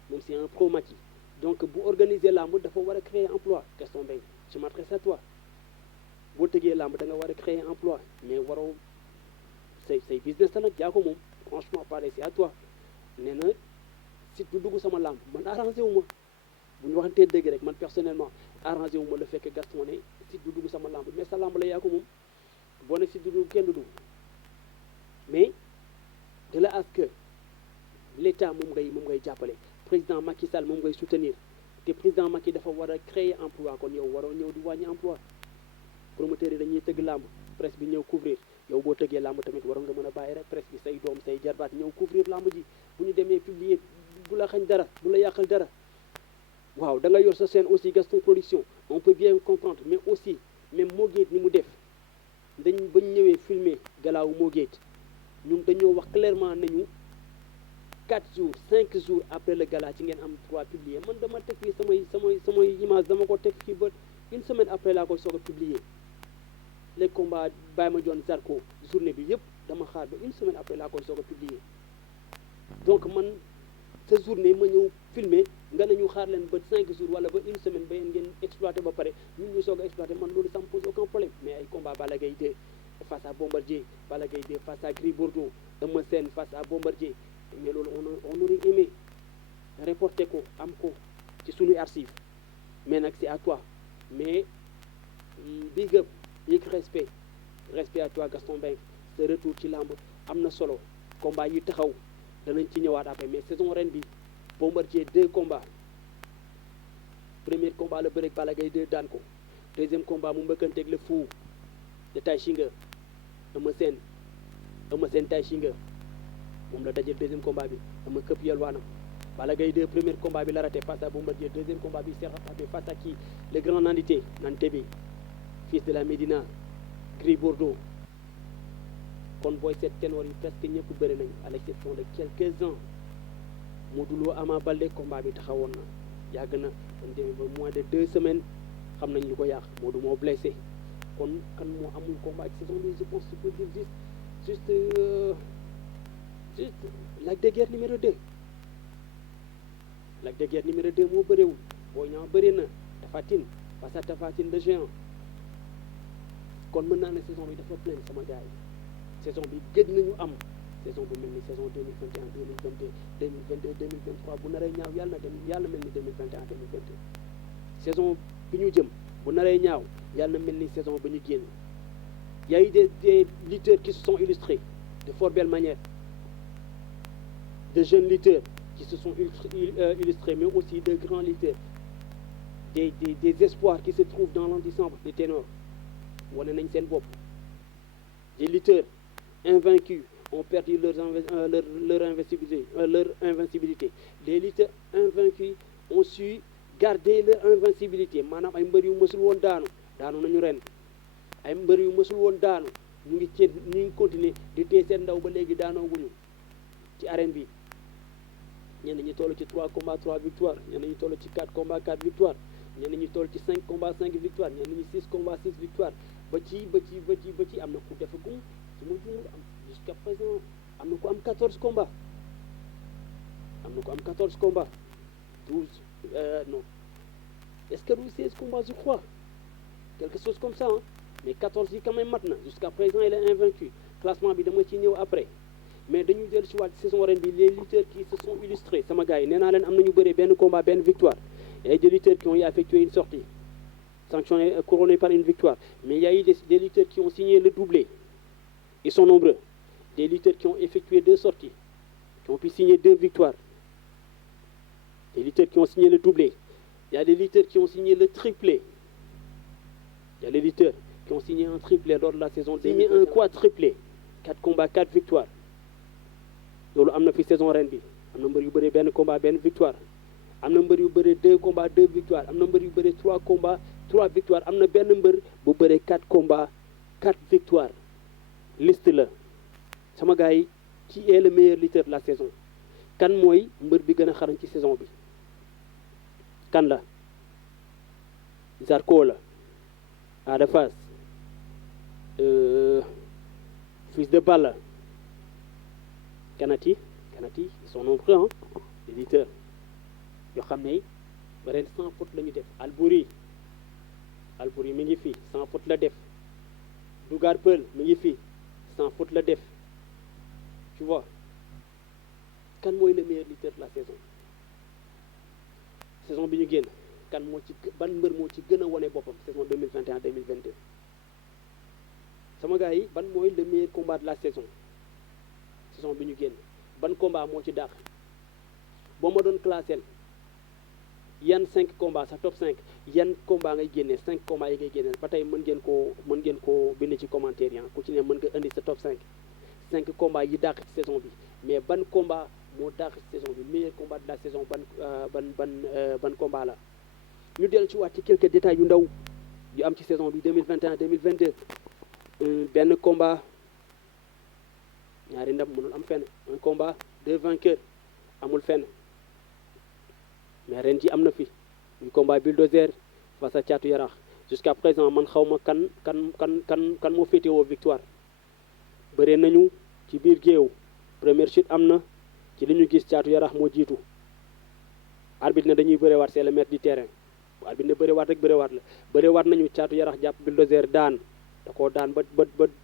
moom c'est un pro Macky donc bu organiser làmb dafa war a créer emploi Gaston Mbengue je m'adresse à toi boo tëggee làmb da nga war a créer emploi mais waroo say business la nag yaa ko moom franchement parler c'est à toi nee na site bu dugg sama làmb man arrangé wu ma bu ñu waxantee dëgg rek man personnellement arrangé wu ma la fekk Gaston ne site bu dugg sama làmb mais sa làmb la yaa ko moom boo ne site bu dugg kenn du dugg mais de là à ce que l'État moom ngay jàppale président Macky Sall moom ngay soutenir te président Macky dafa war a créer emploi kon yow waroo ñëw di wàññi emploi promoteurs yi dañuy tëgg làmb presse bi ñëw couvrir yow boo tëggee làmb tamit waroon nga mën a bàyyi rek presse bi say doom say jarbaat ñëw couvrir làmb ji bu ñu demee publier du la xañ dara du la yàqal dara waaw da nga yor sa chaîne aussi Gaston Production on peut bien comprendre mais aussi même Mo Gates ni mu def bañ ñëwee filmer galaawu Mo Gates ñun dañoo wax clairement nañu 4 jours 5 jours après le gala ci ngeen am droit publier man dama teg fii samay image dama ko teg fii ba une semaine après laa koy soog a publier les combats Baye Mandione Zarko journée bi yëpp dama xaar ba une semaine après laa koy soog a publier donc man sa journée ma ñëw filmer nga nañu xaar leen ba 5 jours wala ba une semaine ba yéen ngeen exploité ba pare ñun ñu soog a exploité man loolu ça me pose aucun problème mais ay combat Balla Gaye 2 face à Bombardier Balla Gaye 2 face à Gris Bordeaux Eumeu Sène face à Bombardier mais loolu on aurait aimé reporter ko am ko ci suñuy archive mais nag c'est à toi mais big up big respect à toi Gaston Mbengue sa retour ci làmb am na solo combat yi taxaw danañ ci ñëwaat après mais saison ren bi Bombardier 2 combats premier combat la bëreeg Balla Gaye 2 daan ko deuxième combat mu mbëkkanteeg le fou de Tay Shinger Eumeu Sène Tay Shinger moom la dajeel deuxième combat bi ama këpp yelwaanam Balla Gaye 2 premier combat bi la raté face à Bombardier deuxième combat bi c'est rattrapé face à qui le grand Nandité Nantébé fils de la Médina Gris Bordeaux kon booy seet ténor yi presque ñëpp bëri nañ à l'exception de quelques-uns Modou Lo Ama Baldé combat bi taxawoon na yàgg na dañ demee ba moins de 2 semaines xam nañ lu ko yàq Modou moo blessé kon kan moo amul combat ci saison bi je pense que je peux dire juste Lac de Guiers numéro 2 Lac de Guiers numéro 2 moo bëriwul Boy Niang bëri na Tapha Tine face à Tapha Tine de géant kon mën naa ne saison bi dafa plein sama gars yi saison bi gëj nañu am saison bu mel ni saison 2021 2022 2022 2023 bu naree ñaaw yàlla mel ni 2021 2022 saison bi ñu jëm bu naree ñaaw yàlla mel ni saison ba ñu génn y a eu des lutteurs qui se sont illustrés de fort belle manière de jeunes lutteurs qui se sont illustrés, mais aussi de grands lutteurs, des espoirs qui se trouvent dans l'antichambre des ténors. wane nañ seen bopp. Des lutteurs invaincus ont perdu leur invincibilité. Les lutteurs invaincus ont su garder leur invincibilité maanaam ay mbër yu mësul woon daanu nañu ren. ay mbër yu mësul woon daanu ñu ngi continuer di téye seen ndaw ba léegi daanooguñu ci arène bi. ñenn ñi toll ci 3 combats 3 victoires, ñenn ñi toll ci 4 combats 4 victoires, ñenn ñi toll ci 5 combats 5 victoires, ñenn ñi 6 combats 6 victoires, ba ci am na ku defagum su ma juumul am jusqu'à présent am na ku am 14 combats. am na ku am 14 combats 12 non est-ce que 16 combats je crois quelque chose comme ça hein? Mais 14 yi quand même mat na jusqu'à présent il est invaincu. Classement bi dama ci ñëw après. Mais dañu jël ci waat saison ren bi les lutteurs qui se sont illustrés sama gars yi nee naa leen am nañu bëree benn combat benn victoire. Il y a des lutteurs qui ont effectué une sortie sanctionnée couronnée par une victoire, mais il y a eu des lutteurs qui ont signé le doublé. Ils sont nombreux. Des lutteurs qui ont effectué 2 sorties, qui ont pu signer 2 victoires. Des lutteurs qui ont signé le doublé. Il y a des lutteurs qui ont signé le triplé. Il y a des lutteurs qui ont signé un triplé lors de la saison 2021. Un quadruplé 4 combats 4 victoires. loolu am na fi saison ren bi am na mbër yu bëree benn combat benn victoire, am na mbër yu bëree 2 combats 2 victoires, am na mbër yu bëree 3 combats 3 victoires, am na benn mbër bu bëree 4 combats 4 victoires. Liste la sama gars yi qui est le meilleur lutteur de la saison. Kan mooy mbër bi gën a xarañ ci saison bi? Kan la? Zarko la, Ada Fass, Fils de Balla, Kanati, ils sont nombreux hein, les lutteurs yoo xam ne ren sans faute la ñu def. Albouri mi ngi fi sans faute la def. Dougar Peul mi ngi fi sans faute la def. Tu vois kan mooy le meilleur lutteur de la saison bi ñu génn kan moo ci ban mbër moo ci gën a wane boppam saison 2021 2022 sama gars yi ban mooy le meilleur combat de la saison bi ñu génn ban combat moo ci dàq boo ma doon classel yan 5 combats sa top 5 yan combat ngay génnee 5 combats yi ngay génnee ba tey mën ngeen koo bind ci commentaire yi ku ci ne mën nga indi sa top 5 combats yi dàq ci saison bi, mais ban combat moo dàq ci saison bi, meilleur combat de la saison ban combat la. ñu dellu ci waat ci quelques détails yu ndaw yu am ci saison bi 2021 2022 benn combat ñaari ndam mënul am fenn, un combat 2 vainqueurs amul fenn, mais ren ji am na fi muy combat Bulldozer face à Thiatou Yarakh. Jusqu'à présent man xawma kan moo féetewoo victoire. Bëree nañu ci biir géew première chute am na ci li ñu gis Thiatou Yarakh moo jiitu. Arbitre ne dañuy bërewaat c'est le maître du terrain bu arbitre ne bërewaat rek bërewaat nañu Thiatou Yarakh jàpp Bulldozer daan da koo daan ba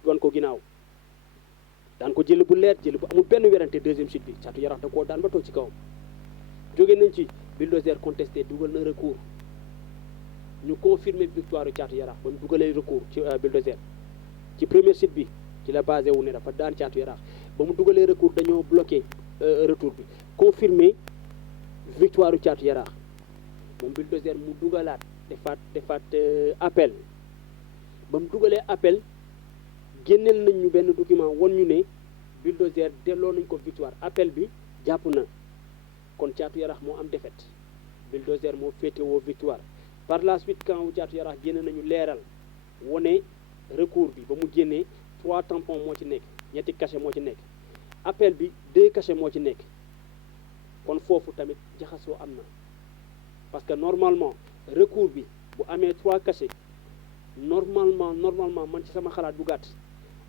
wan ko ginnaaw daan ko jël bu leer jël bu amul benn werante. Deuxième chute bi Thiatou Yarakh da koo daan ba toog ci kawam. jóge nañ ci Bulldozer contesté dugal na recours ñu confirmer victoire yu Thiatou Yarakh ba mu dugalee recours ci Bulldozer ci première chute bi ci la basé wu ne dafa daan Thiatou Yarakh ba mu dugalee recours dañoo bloqué retour bi confirmer victoire yu Thiatou Yarakh moom Bulldozer mu dugalaat defaat appel ba mu dugalee appel génneel nañ ñu benn document won ñu ne Bulldozer delloo nañ ko victoire. Appel bi jàpp na kon Thiatou Yarakh moo am défaite, Bulldozer moo féetewoo victoire. Par la suite quand Thiatou Yarakh génne nañu leeral wone recours bi ba mu génnee 3 tampons moo ci nekk, ñetti cachet moo ci nekk. Appel bi 2 cachets moo ci nekk, kon foofu tamit jaxasoo am na parce que normalement recours bi bu amee 3 cachets normalement man ci sama xalaat bu gàtt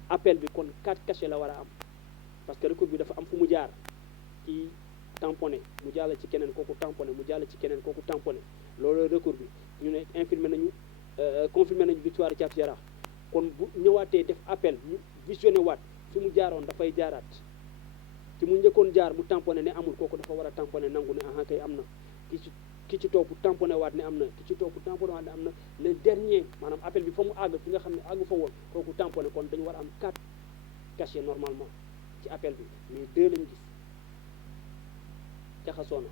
appel bi kon 4 cachets la war a am parce que recours bi dafa am fu mu jaar ci tamponné mu jàll ci keneen kooku tamponné mu jàll ci keneen kooku tamponné loolu recours bi ñu ne confirmé nañu victoire Thiatou Yarakh. kon bu ñëwaatee def appel ñu visionné waat fi mu jaaroon dafay jaaraat ci mu njëkkoon jaar mu tamponné ne amul kooku dafa war a tamponné nangu ne aha kay am na ki ci topp tamponné waat ne am na ki ci topp tamponné waat ne am na le dernier maanaam appel bi fa mu àgg fi nga xam ne àggu fa woon kooku tamponné. kon dañu war a am 4 cachets normalement ci appel bi mais 2 lañu gis jaxasoo na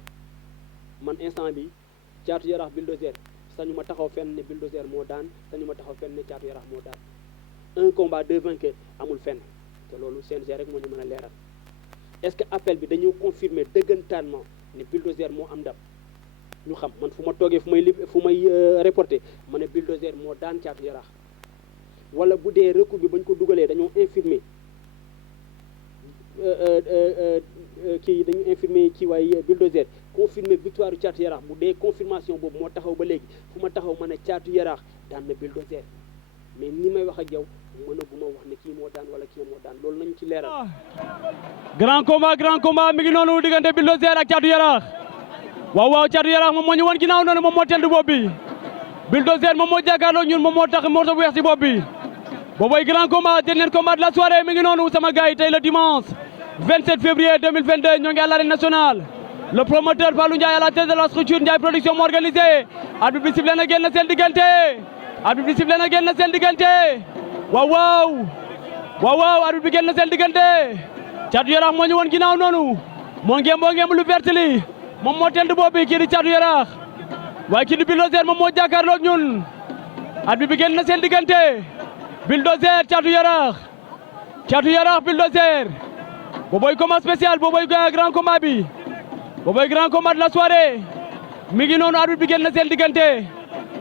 man instant bi Caatu Yaraax Bulldozer sañu ma taxaw fenn ne Bulldozer moo daan sañu ma taxaw fenn ne Caatu Yaraax moo daan un combat deux vainqueurs amul fenn te loolu CNG rek moo ñu mën a leeral est-ce que appel bi dañoo confirmer dëggantaanment ne Bulldozer moo am ndam ñu xam man fu ma toogee fu may reporter ma ne Bulldozer moo daan Caatu Yaraax wala bu dee recours bi bañ ko dugalee dañoo infirmer kii dañu infirmer ci waaye Bulldozer confirmer victoire Caatu Yaraax bu dee confirmation boobu moo taxaw ba léegi fu ma taxaw ma ne Caatu Yaraax daan na Bulldozer mais ni may wax ak yow mënaguma wax ne kii moo daan wala kii moo daan loolu nañu ci leeral. grand combat mi ngi noonu diggante Bulldozer ak Caatu Yaraax waaw Caatu Yaraax moom moo ñu wan ginnaaw noonu moom moo teel bopp bi Bulldozer moom moo jàkkaarloo ñun moom moo tax morceau bu weex ci bopp bi booboy grand combat dernier combat de la soirée mi ngi noonu sama gars yi tey le dimanche 27 février 2022 ñoo ngi à l'arène nationale le promoteur Fallou Ndiaye à la tête de la structure Ndiaye production moo organisé arbitre bi sifflé na génn seen diggante arbitre bi sifflé na génn seen diggante waaw arbitre bi génn seen diggante Caatu Yaraax moo ñu woon ginnaaw noonu moo ngeem lu vert li moom moo tend boobu kii di Caatu Yaraax waaye kii di Bulldozer moom moo jàkkaarloo ak ñun arbitre bi génn seen diggante Bulldozer Caatu Yaraax Bulldozer booboy combat spécial booboy grand combat bi booboy grand combat de la soirée mi ngi noonu arbitre bi génn seen diggante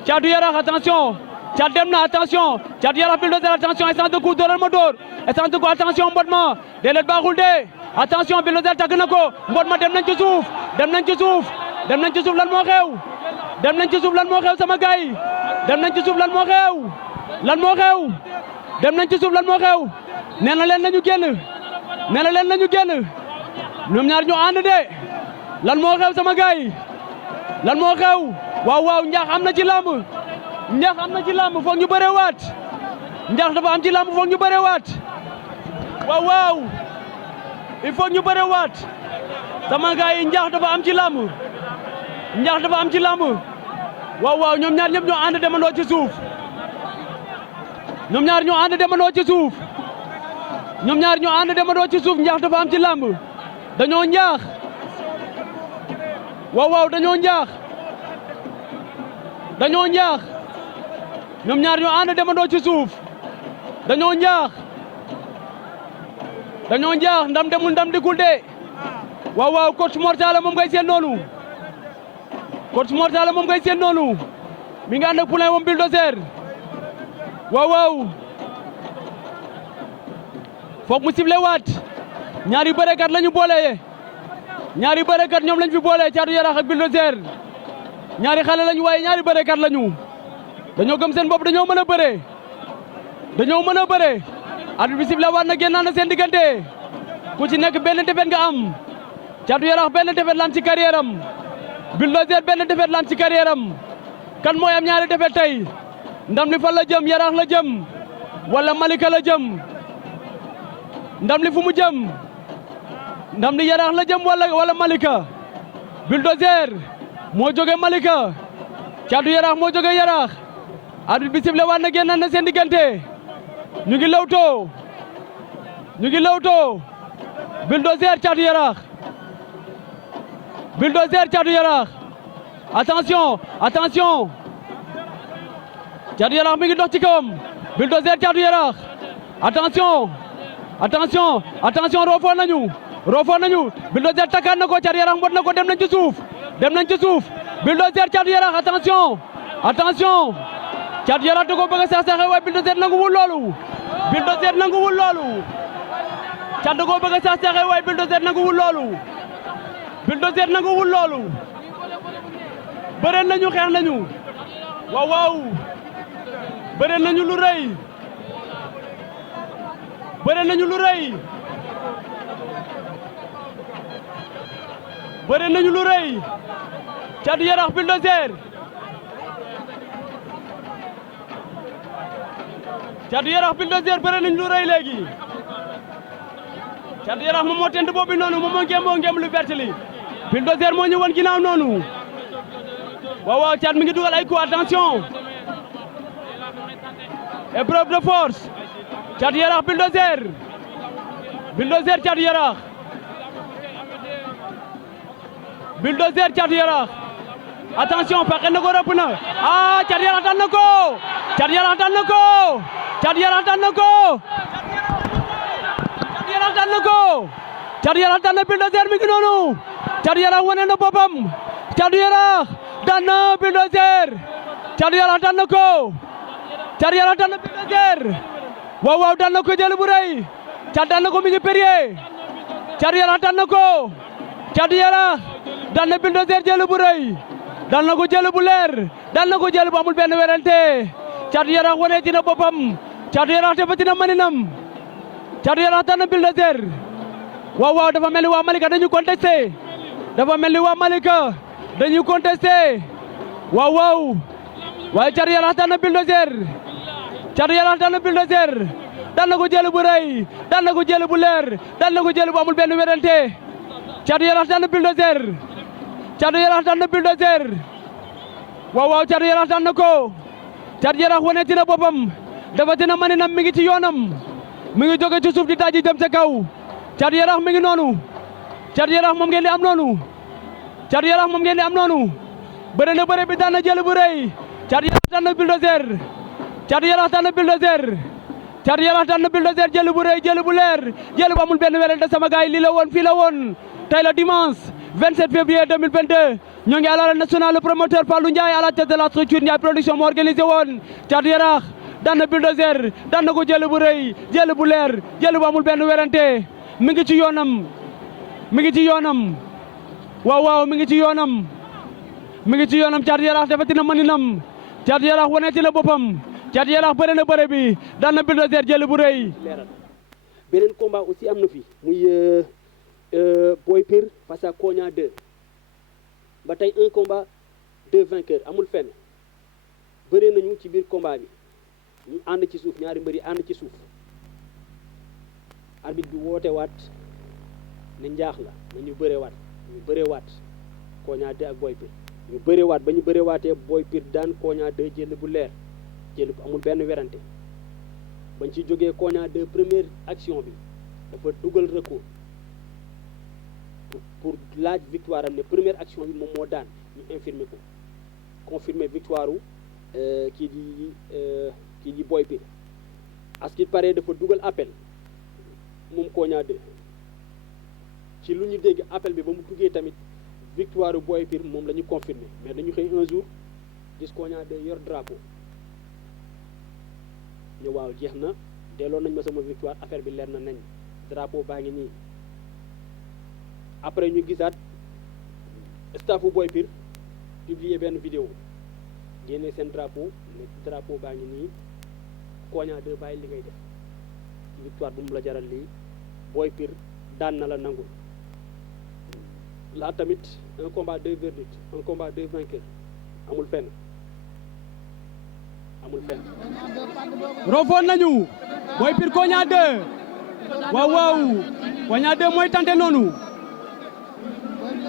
Caatu Yaraax attention Caat dem na attention Caatu Yaraax Bulldozer attention essence de coup dooral ma door essence de coup attention mbot ma déedéet baaxul de attention Bulldozer tàgg na ko mbot ma dem nañ ci suuf lan moo xew dem nañ ci suuf lan moo xew sama gars yi dem nañ ci suuf lan moo xew dem nañ ci suuf lan moo xew nee na leen nañu génn ñoom ñaar ñu ànd de lan moo xew sama gars yi lan moo xew waaw njaax am na ci làmb foog ñu bëree waat njaax dafa am ci làmb foog ñu bëree waat waaw il faut ñu bëree waat sama gars yi njaax dafa am ci làmb waaw ñoom ñaar ñëpp ñoo ànd demandoo ci suuf njaax dafa am ci làmb dañoo njaax waaw dañoo njaax ñoom ñaar ñoo ànd demandoo ci suuf dañoo njaax ndam demul ndam dikul de waaw coach Mortala moom ngay seen noonu mi nga ànd ak poulain moom Bulldozer waaw foog mu sifflé waat ñaari bërekat lañu boole ñaari bërekat ñoom lañ fi boole Caatu Yaraax ak Bulldozer ñaari xale lañu waaye ñaari bërekat lañu dañoo gëm seen bopp dañoo mën a bëre arbitre bi sifflé waat na génnaan na seen diggante ku ci nekk benn defet nga am Caatu Yaraax benn defet la am ci carrière am Bulldozer benn defet la am ci carrière am kan mooy am ñaari defet tey ndam li fan la jëm Yaraax la jëm wala Malika la jëm ndam li fu mu jëm ndam li Yaraax la jëm wala Malika Bulldozer moo jóge Malika Caatu Yaraax moo jóge Yaraax arbitre bi sifflé waat na génn na seen diggante ñu ngi lewtoo Bulldozer Caatu Yaraax attention Caatu Yaraax mi ngi dox ci kawam Bulldozer Caatu Yaraax attention roofoo nañu Bulldozer takkaan na ko Caatu Yaraax mbot na ko dem nañ ci suuf Bulldozer Caatu Yaraax attention Caatu Yaraax da ko bëgg a sax-saxe waaye Bulldozer nanguwul loolu Caat da ko bëgg a sax-saxe waaye Bulldozer nanguwul loolu bëre nañu xeex nañu waaw bëre nañu lu rëy Caatu Yaraax Bulldozer bëre nañu lu rëy léegi Caatu Yaraax moom moo tent boobu noonu moom moo ngem lu vert li Bulldozer moo ñu won ginnaaw noonu waaw Caat mi ngi dugal ay coups attention épreuve de force Caatu Yaraax Bulldozer Caatu Yaraax Bulldozer Thiatou Yarakh attention Paxé na ko rëpp na Thiatou Yarakh daan na ko Thiatou Yarakh daan na ko Thiatou Yarakh daan na ko Thiatou Yarakh daan na ko Thiatou Yarakh daan na Bulldozer mi ngi noonu Thiatou Yarakh wane na boppam Thiatou Yarakh daan na Bulldozer Thiatou Yarakh daan na ko Thiatou Yarakh daan na Bulldozer waaw daan na ko jël bu rëy Thiatou daan na ko mi ngi périer Thiatou Yarakh daan na ko Thiatou Yarakh daan na Bulldozer jël bu rëy daan na ko jël bu leer daan na ko jël bu amul benn werante Thiatou Yarakh wane dina boppam Thiatou Yarakh defati na maninam Thiatou Yarakh daan na Bulldozer waaw dafa mel ni waa Malika dañu contesté dafa mel ni waa Malika dañu contesté waaw waaye Thiatou Yarakh daan na Bulldozer Thiatou Yarakh daan na Bulldozer daan na ko jël bu rëy daan na ko jël bu leer daan na ko jël bu amul benn werante Thiatou Yarakh daan na Bulldozer Thiatou Yarakh daan na Bulldozer waaw Thiatou Yarakh daan na ko Thiatou Yarakh wane dina boppam dafa dina maninam mi ngi ci yoonam mi ngi jóge ci suuf di daji dem ca kaw Thiatou Yarakh mi ngi noonu Thiatou Yarakh moom ngeen di am noonu Thiatou Yarakh moom ngeen di am noonu bëre na bëre bi daan na jël bu rëy Thiatou Yarakh daan na Bulldozer Thiatou Yarakh daan na Bulldozer Thiatou Yarakh daan na Bulldozer jël bu rëy jël bu leer jël bu amul benn werante sama gaay lii la woon fii la woon tey la dimanche 27 février 2022 ñoo ngi à l'arène nationale le promoteur Fallou Ndiaye à la tête de la structure Ndiaye production moo organisé woon Thiatou Yarakh daan na Bulldozer daan na ko jël bu rëy jël bu leer jël bu amul benn werante mi ngi ci yoonam mi ngi ci yoonam waaw mi ngi ci yoonam mi ngi ci yoonam Thiatou Yarakh defati na maninam Thiatou Yarakh waneeti na boppam Thiatou Yarakh bëre na bëre bi daan na Bulldozer jël bu rëy beneen combat aussi am na fi muy Boy Pire face à Kogna 2 ba tey un combat deux vainqueurs amul fenn bëre nañu ci biir combat bi ñu ànd ci suuf ñaari mbër yi ànd ci suuf arbitre bi woote waat ne njaax la na ñu bëree waat Kogna 2 ak Boy Pire ñu bëree waat ba ñu bëree waatee Boy Pire daan Kogna 2 jël bu leer jël bu amul benn werante bañ ci jógee Kogna 2 première action bi dafa dugal recours pour laaj victoire am ne première action bi moom moo daan ñu infirmer ko confirmer victoire kii di Boy Pire à ce qu'il paraît dafa dugal appel moom Kogna 2 ci lu ñu dégg appel bi ba mu duggee tamit victoire Boy Pire moom la ñu confirmer mais dañu xëy un jour gis Kogna 2 yor drapeau ñu waaw jeex na delloo nañ ma sama victoire affaire bi leer na nañ drapeau baa ngi nii après ñu gisaat staffu Boy Pire publier benn vidéo génne seen drapeau ne drapeau baa ngi nii Kogna 2 bàyyi li ngay def victoire bu mu la jaral lii Boy Pire daan na la nangul là tamit un combat deux verdicts un combat deux vainqueurs amul fenn rofoon nañu Boy Pire Kogna 2 waaw Kogna 2 mooy tante noonu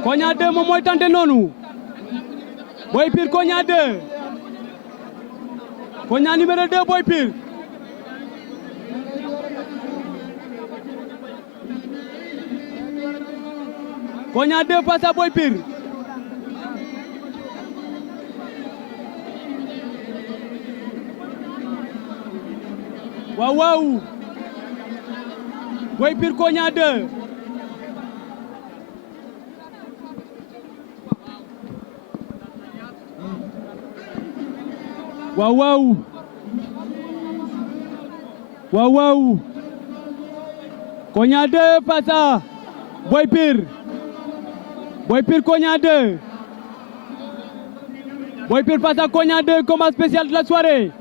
Kogna 2 moom mooy tante noonu Boy Pire Kogna 2 Kogna numéro 2 Boy Pire Kogna 2 face à Boy Pire waaw Boy Pire Kogna 2 waaw Kogna 2 face à Boy Pire Kogna 2 Boy Pire face à Kogna 2 combat spécial de la soirée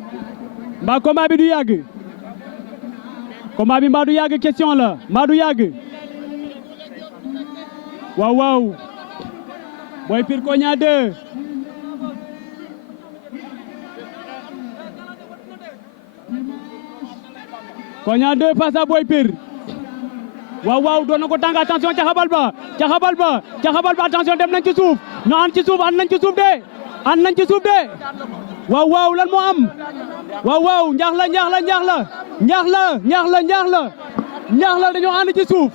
mbaa combat bi du yàgg combat bi mbaa du yàgg question la mbaa du yàgg waaw Boy Pire Kogna 2 Kogna 2 face à Boy Pire waaw doon na ko tàng attention caxabal ba attention dem nañ ci suuf no ànd nañ ci suuf de waaw lan moo am waaw ñaax la dañoo ànd ci suuf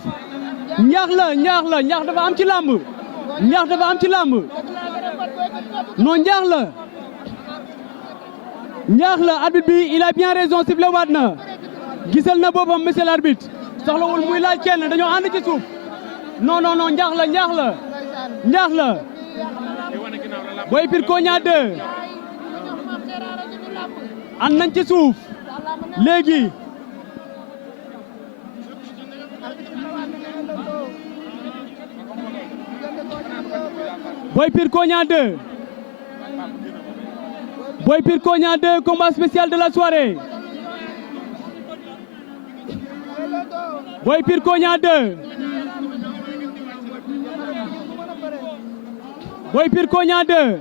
ñaax dafa am ci làmb ñaax dafa am ci làmb non ñaax la arbitre bi il a bien raison sifflé waat na gisal na boppam monsieur l'arbitre soxlawul muy laaj kenn dañoo ànd ci suuf non ñaax la Boy Pire Kogna 2 ànd nañ ci suuf léegi Boy Pire Kogna 2 Boy Pire Kogna 2 combat spécial de la soirée Boy Pire Kogna 2 Boy Pire Kogna 2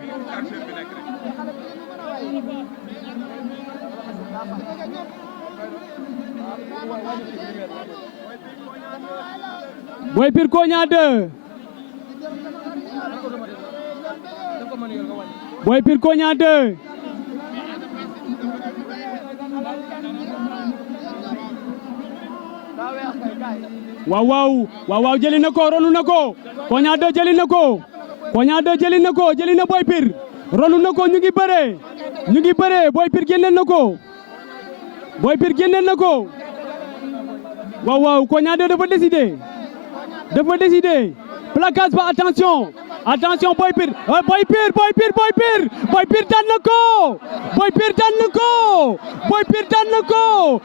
Boy Pire Kogna 2 Boy Pire Kogna 2 waaw jëli na ko ronu na ko Kogna 2 jëli na ko Kogna 2 jëli na Boy Pire ronu na ko ñu ngi bëree Boy Pire génneel na ko waaw Kogna 2 dafa décider placage ba attention Boy Pire daan na ko Boy Pire daan na ko Boy Pire daan na ko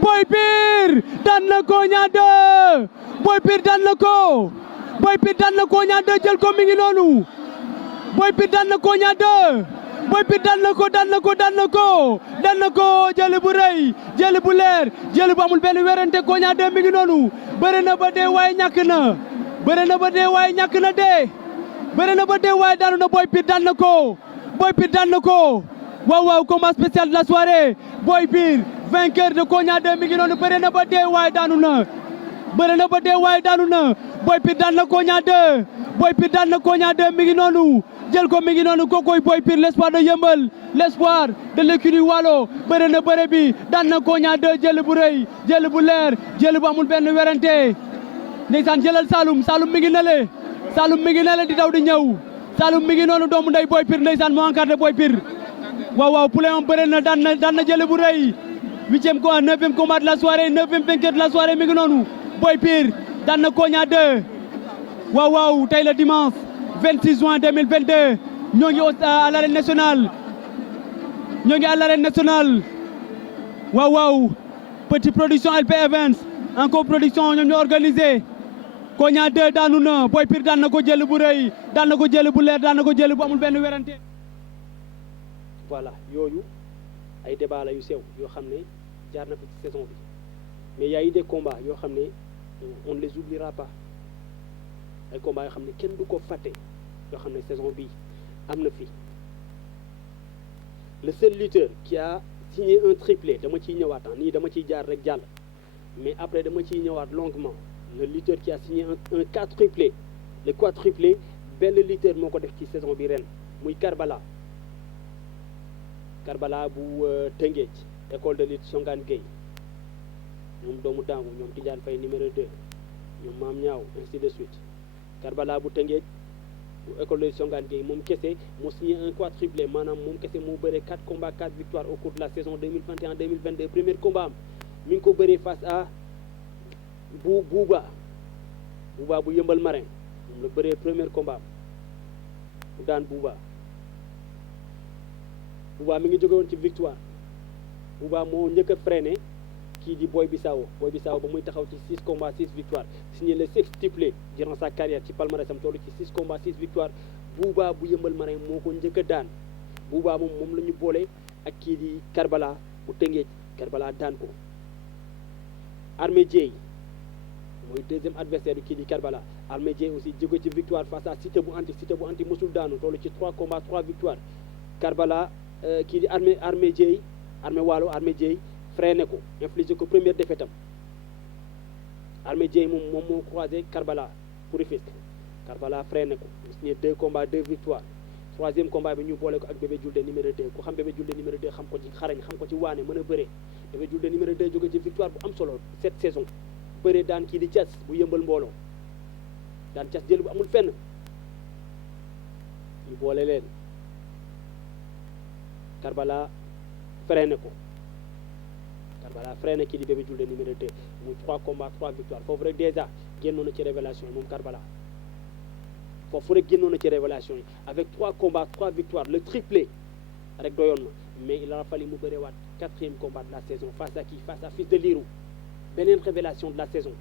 Boy Pire daan na Kogna 2 Boy Pire daan na Kogna 2 jël ko mi ngi noonu Boy Pire daan na Kogna 2 Boy Pire daan na ko jël bu rëy jël bu leer jël bu amul benn werante Kogna 2 mi ngi noonu bëre na ba dee waaye ñàkk na daanu na Boy Pire daan na ko waaw combat spécial de la soirée Boy Pire vainqueur de Kogna 2 mi ngi noonu bëre na ba dee waaye daanu na Boy Pire daan na Kogna 2 mi ngi noonu jël ko mi ngi noonu kokoy Boy Pire l'espoir de Yeumbeul l'espoir de l'écurie Walo bëre na bëre bi daan na Kogna 2 jël bu rëy jël bu leer jël bu amul benn werante ndeysaan jëlal Saloum mi ngi nale di daw di ñëw Saloum mi ngi noonu doomu ndey Boy Pire ndeysaan moo encadré Boy Pire waaw poulet am bëre na daan na jël bu rëy 9e combat de la soirée 9e vainqueur de la soirée mi ngi noonu Boy Pire daan na Kogna 2 waaw tey le dimanche 26 juin 2022 ñoo ngi à l'arène nationale waaw Petit Production LP Events en coproduction ñoom ñoo organisé Kogna 2 daanu na Boy Pire daan na ko jël bu rëy daan na ko jël bu leer daan na ko jël bu amul benn werante voilà yooyu ay débat la yu sew yoo xam ne jaar na fi ci saison bi mais y a eu des combats yoo xam ne on ne les oubliera pas ay combats yoo xam ne kenn du ko fàtte yoo xam ne saison bi am na fi le seul lutteur qui a signé un triplé dama ciy ñëwaat nii dama ciy jaar rek jàll mais après dama ciy ñëwaat longuement le lutteur qui a signé un quadruplé le quadruplé benn lutteur moo ko def ci saison bi ren muy Karbala bu Tëngéej école de lutte Songane Gueye ñoom doomu dangu ñoom Tidiane Faye numéro 2 ñoom Maam Ñaaw ainsi de suite Karbala bu Tëngéej bu école de lutte Songane Gueye moom kese moo signé un quadruplé maanaam moom kese moo bëree 4 combats 4 victoires au cours de la saison 2021-2022 premier combat am mi ngi ko bëree face à Bouba bu Yëmbal Marin moom la bëree premier combat am mu daan Bouba mi ngi jóge woon ci victoire Bouba moo njëkk a freiné kii di Boy Bissau ba muy taxaw ci 6 combats 6 victoires signé le sextuplé durant sa carrière ci palmarèsam toll ci 6 combats 6 victoires Bouba bu Yëmbal Marin moo ko njëkk a daan Bouba moom la ñu boole ak kii di Karbala bu Tëngéej Karbala daan ko Armé Dieye mooy deuxième adversaire bi kii di Karbala Armé Dieye aussi jóge ci victoire face à Cité bu anti mosul daanu toll ci 3 combats 3 victoires Karbala kii di Armé Dieye Armé Dieye freiné ko infligé ko première défaite am Armé Dieye moom moo croisé Karbala pour Rufisque Karbala freiné ko mu signé 2 combats 2 victoires troisième combat bi ñu boole ko ak Bébé Diouldé numéro 2 ku xam Bébé Diouldé numéro 2 xam ko ci xarañ xam ko ci waane mën a bëree Bébé Diouldé numéro 2 jóge ci victoire bu am solo cette saison bëree daan kii di Thiès bu Yëmbal mbooloo daan cas jël bu amul fenn ñu boole leen Karbala freiné ko Karbala freiné kii di Bébé Diouldé numéro 2 mu 3 combats 3 victoires foofu rek déjà génnoon na ci révélation yi moom Karbala foofu rek génnoon na ci révélation yi avec 3 combats 3 victoires le triplé rek doyoon na mais il a fallu mu bëreewaat 4e combat de la saison face à qui face à Fils de Lirou beneen révélation de la saison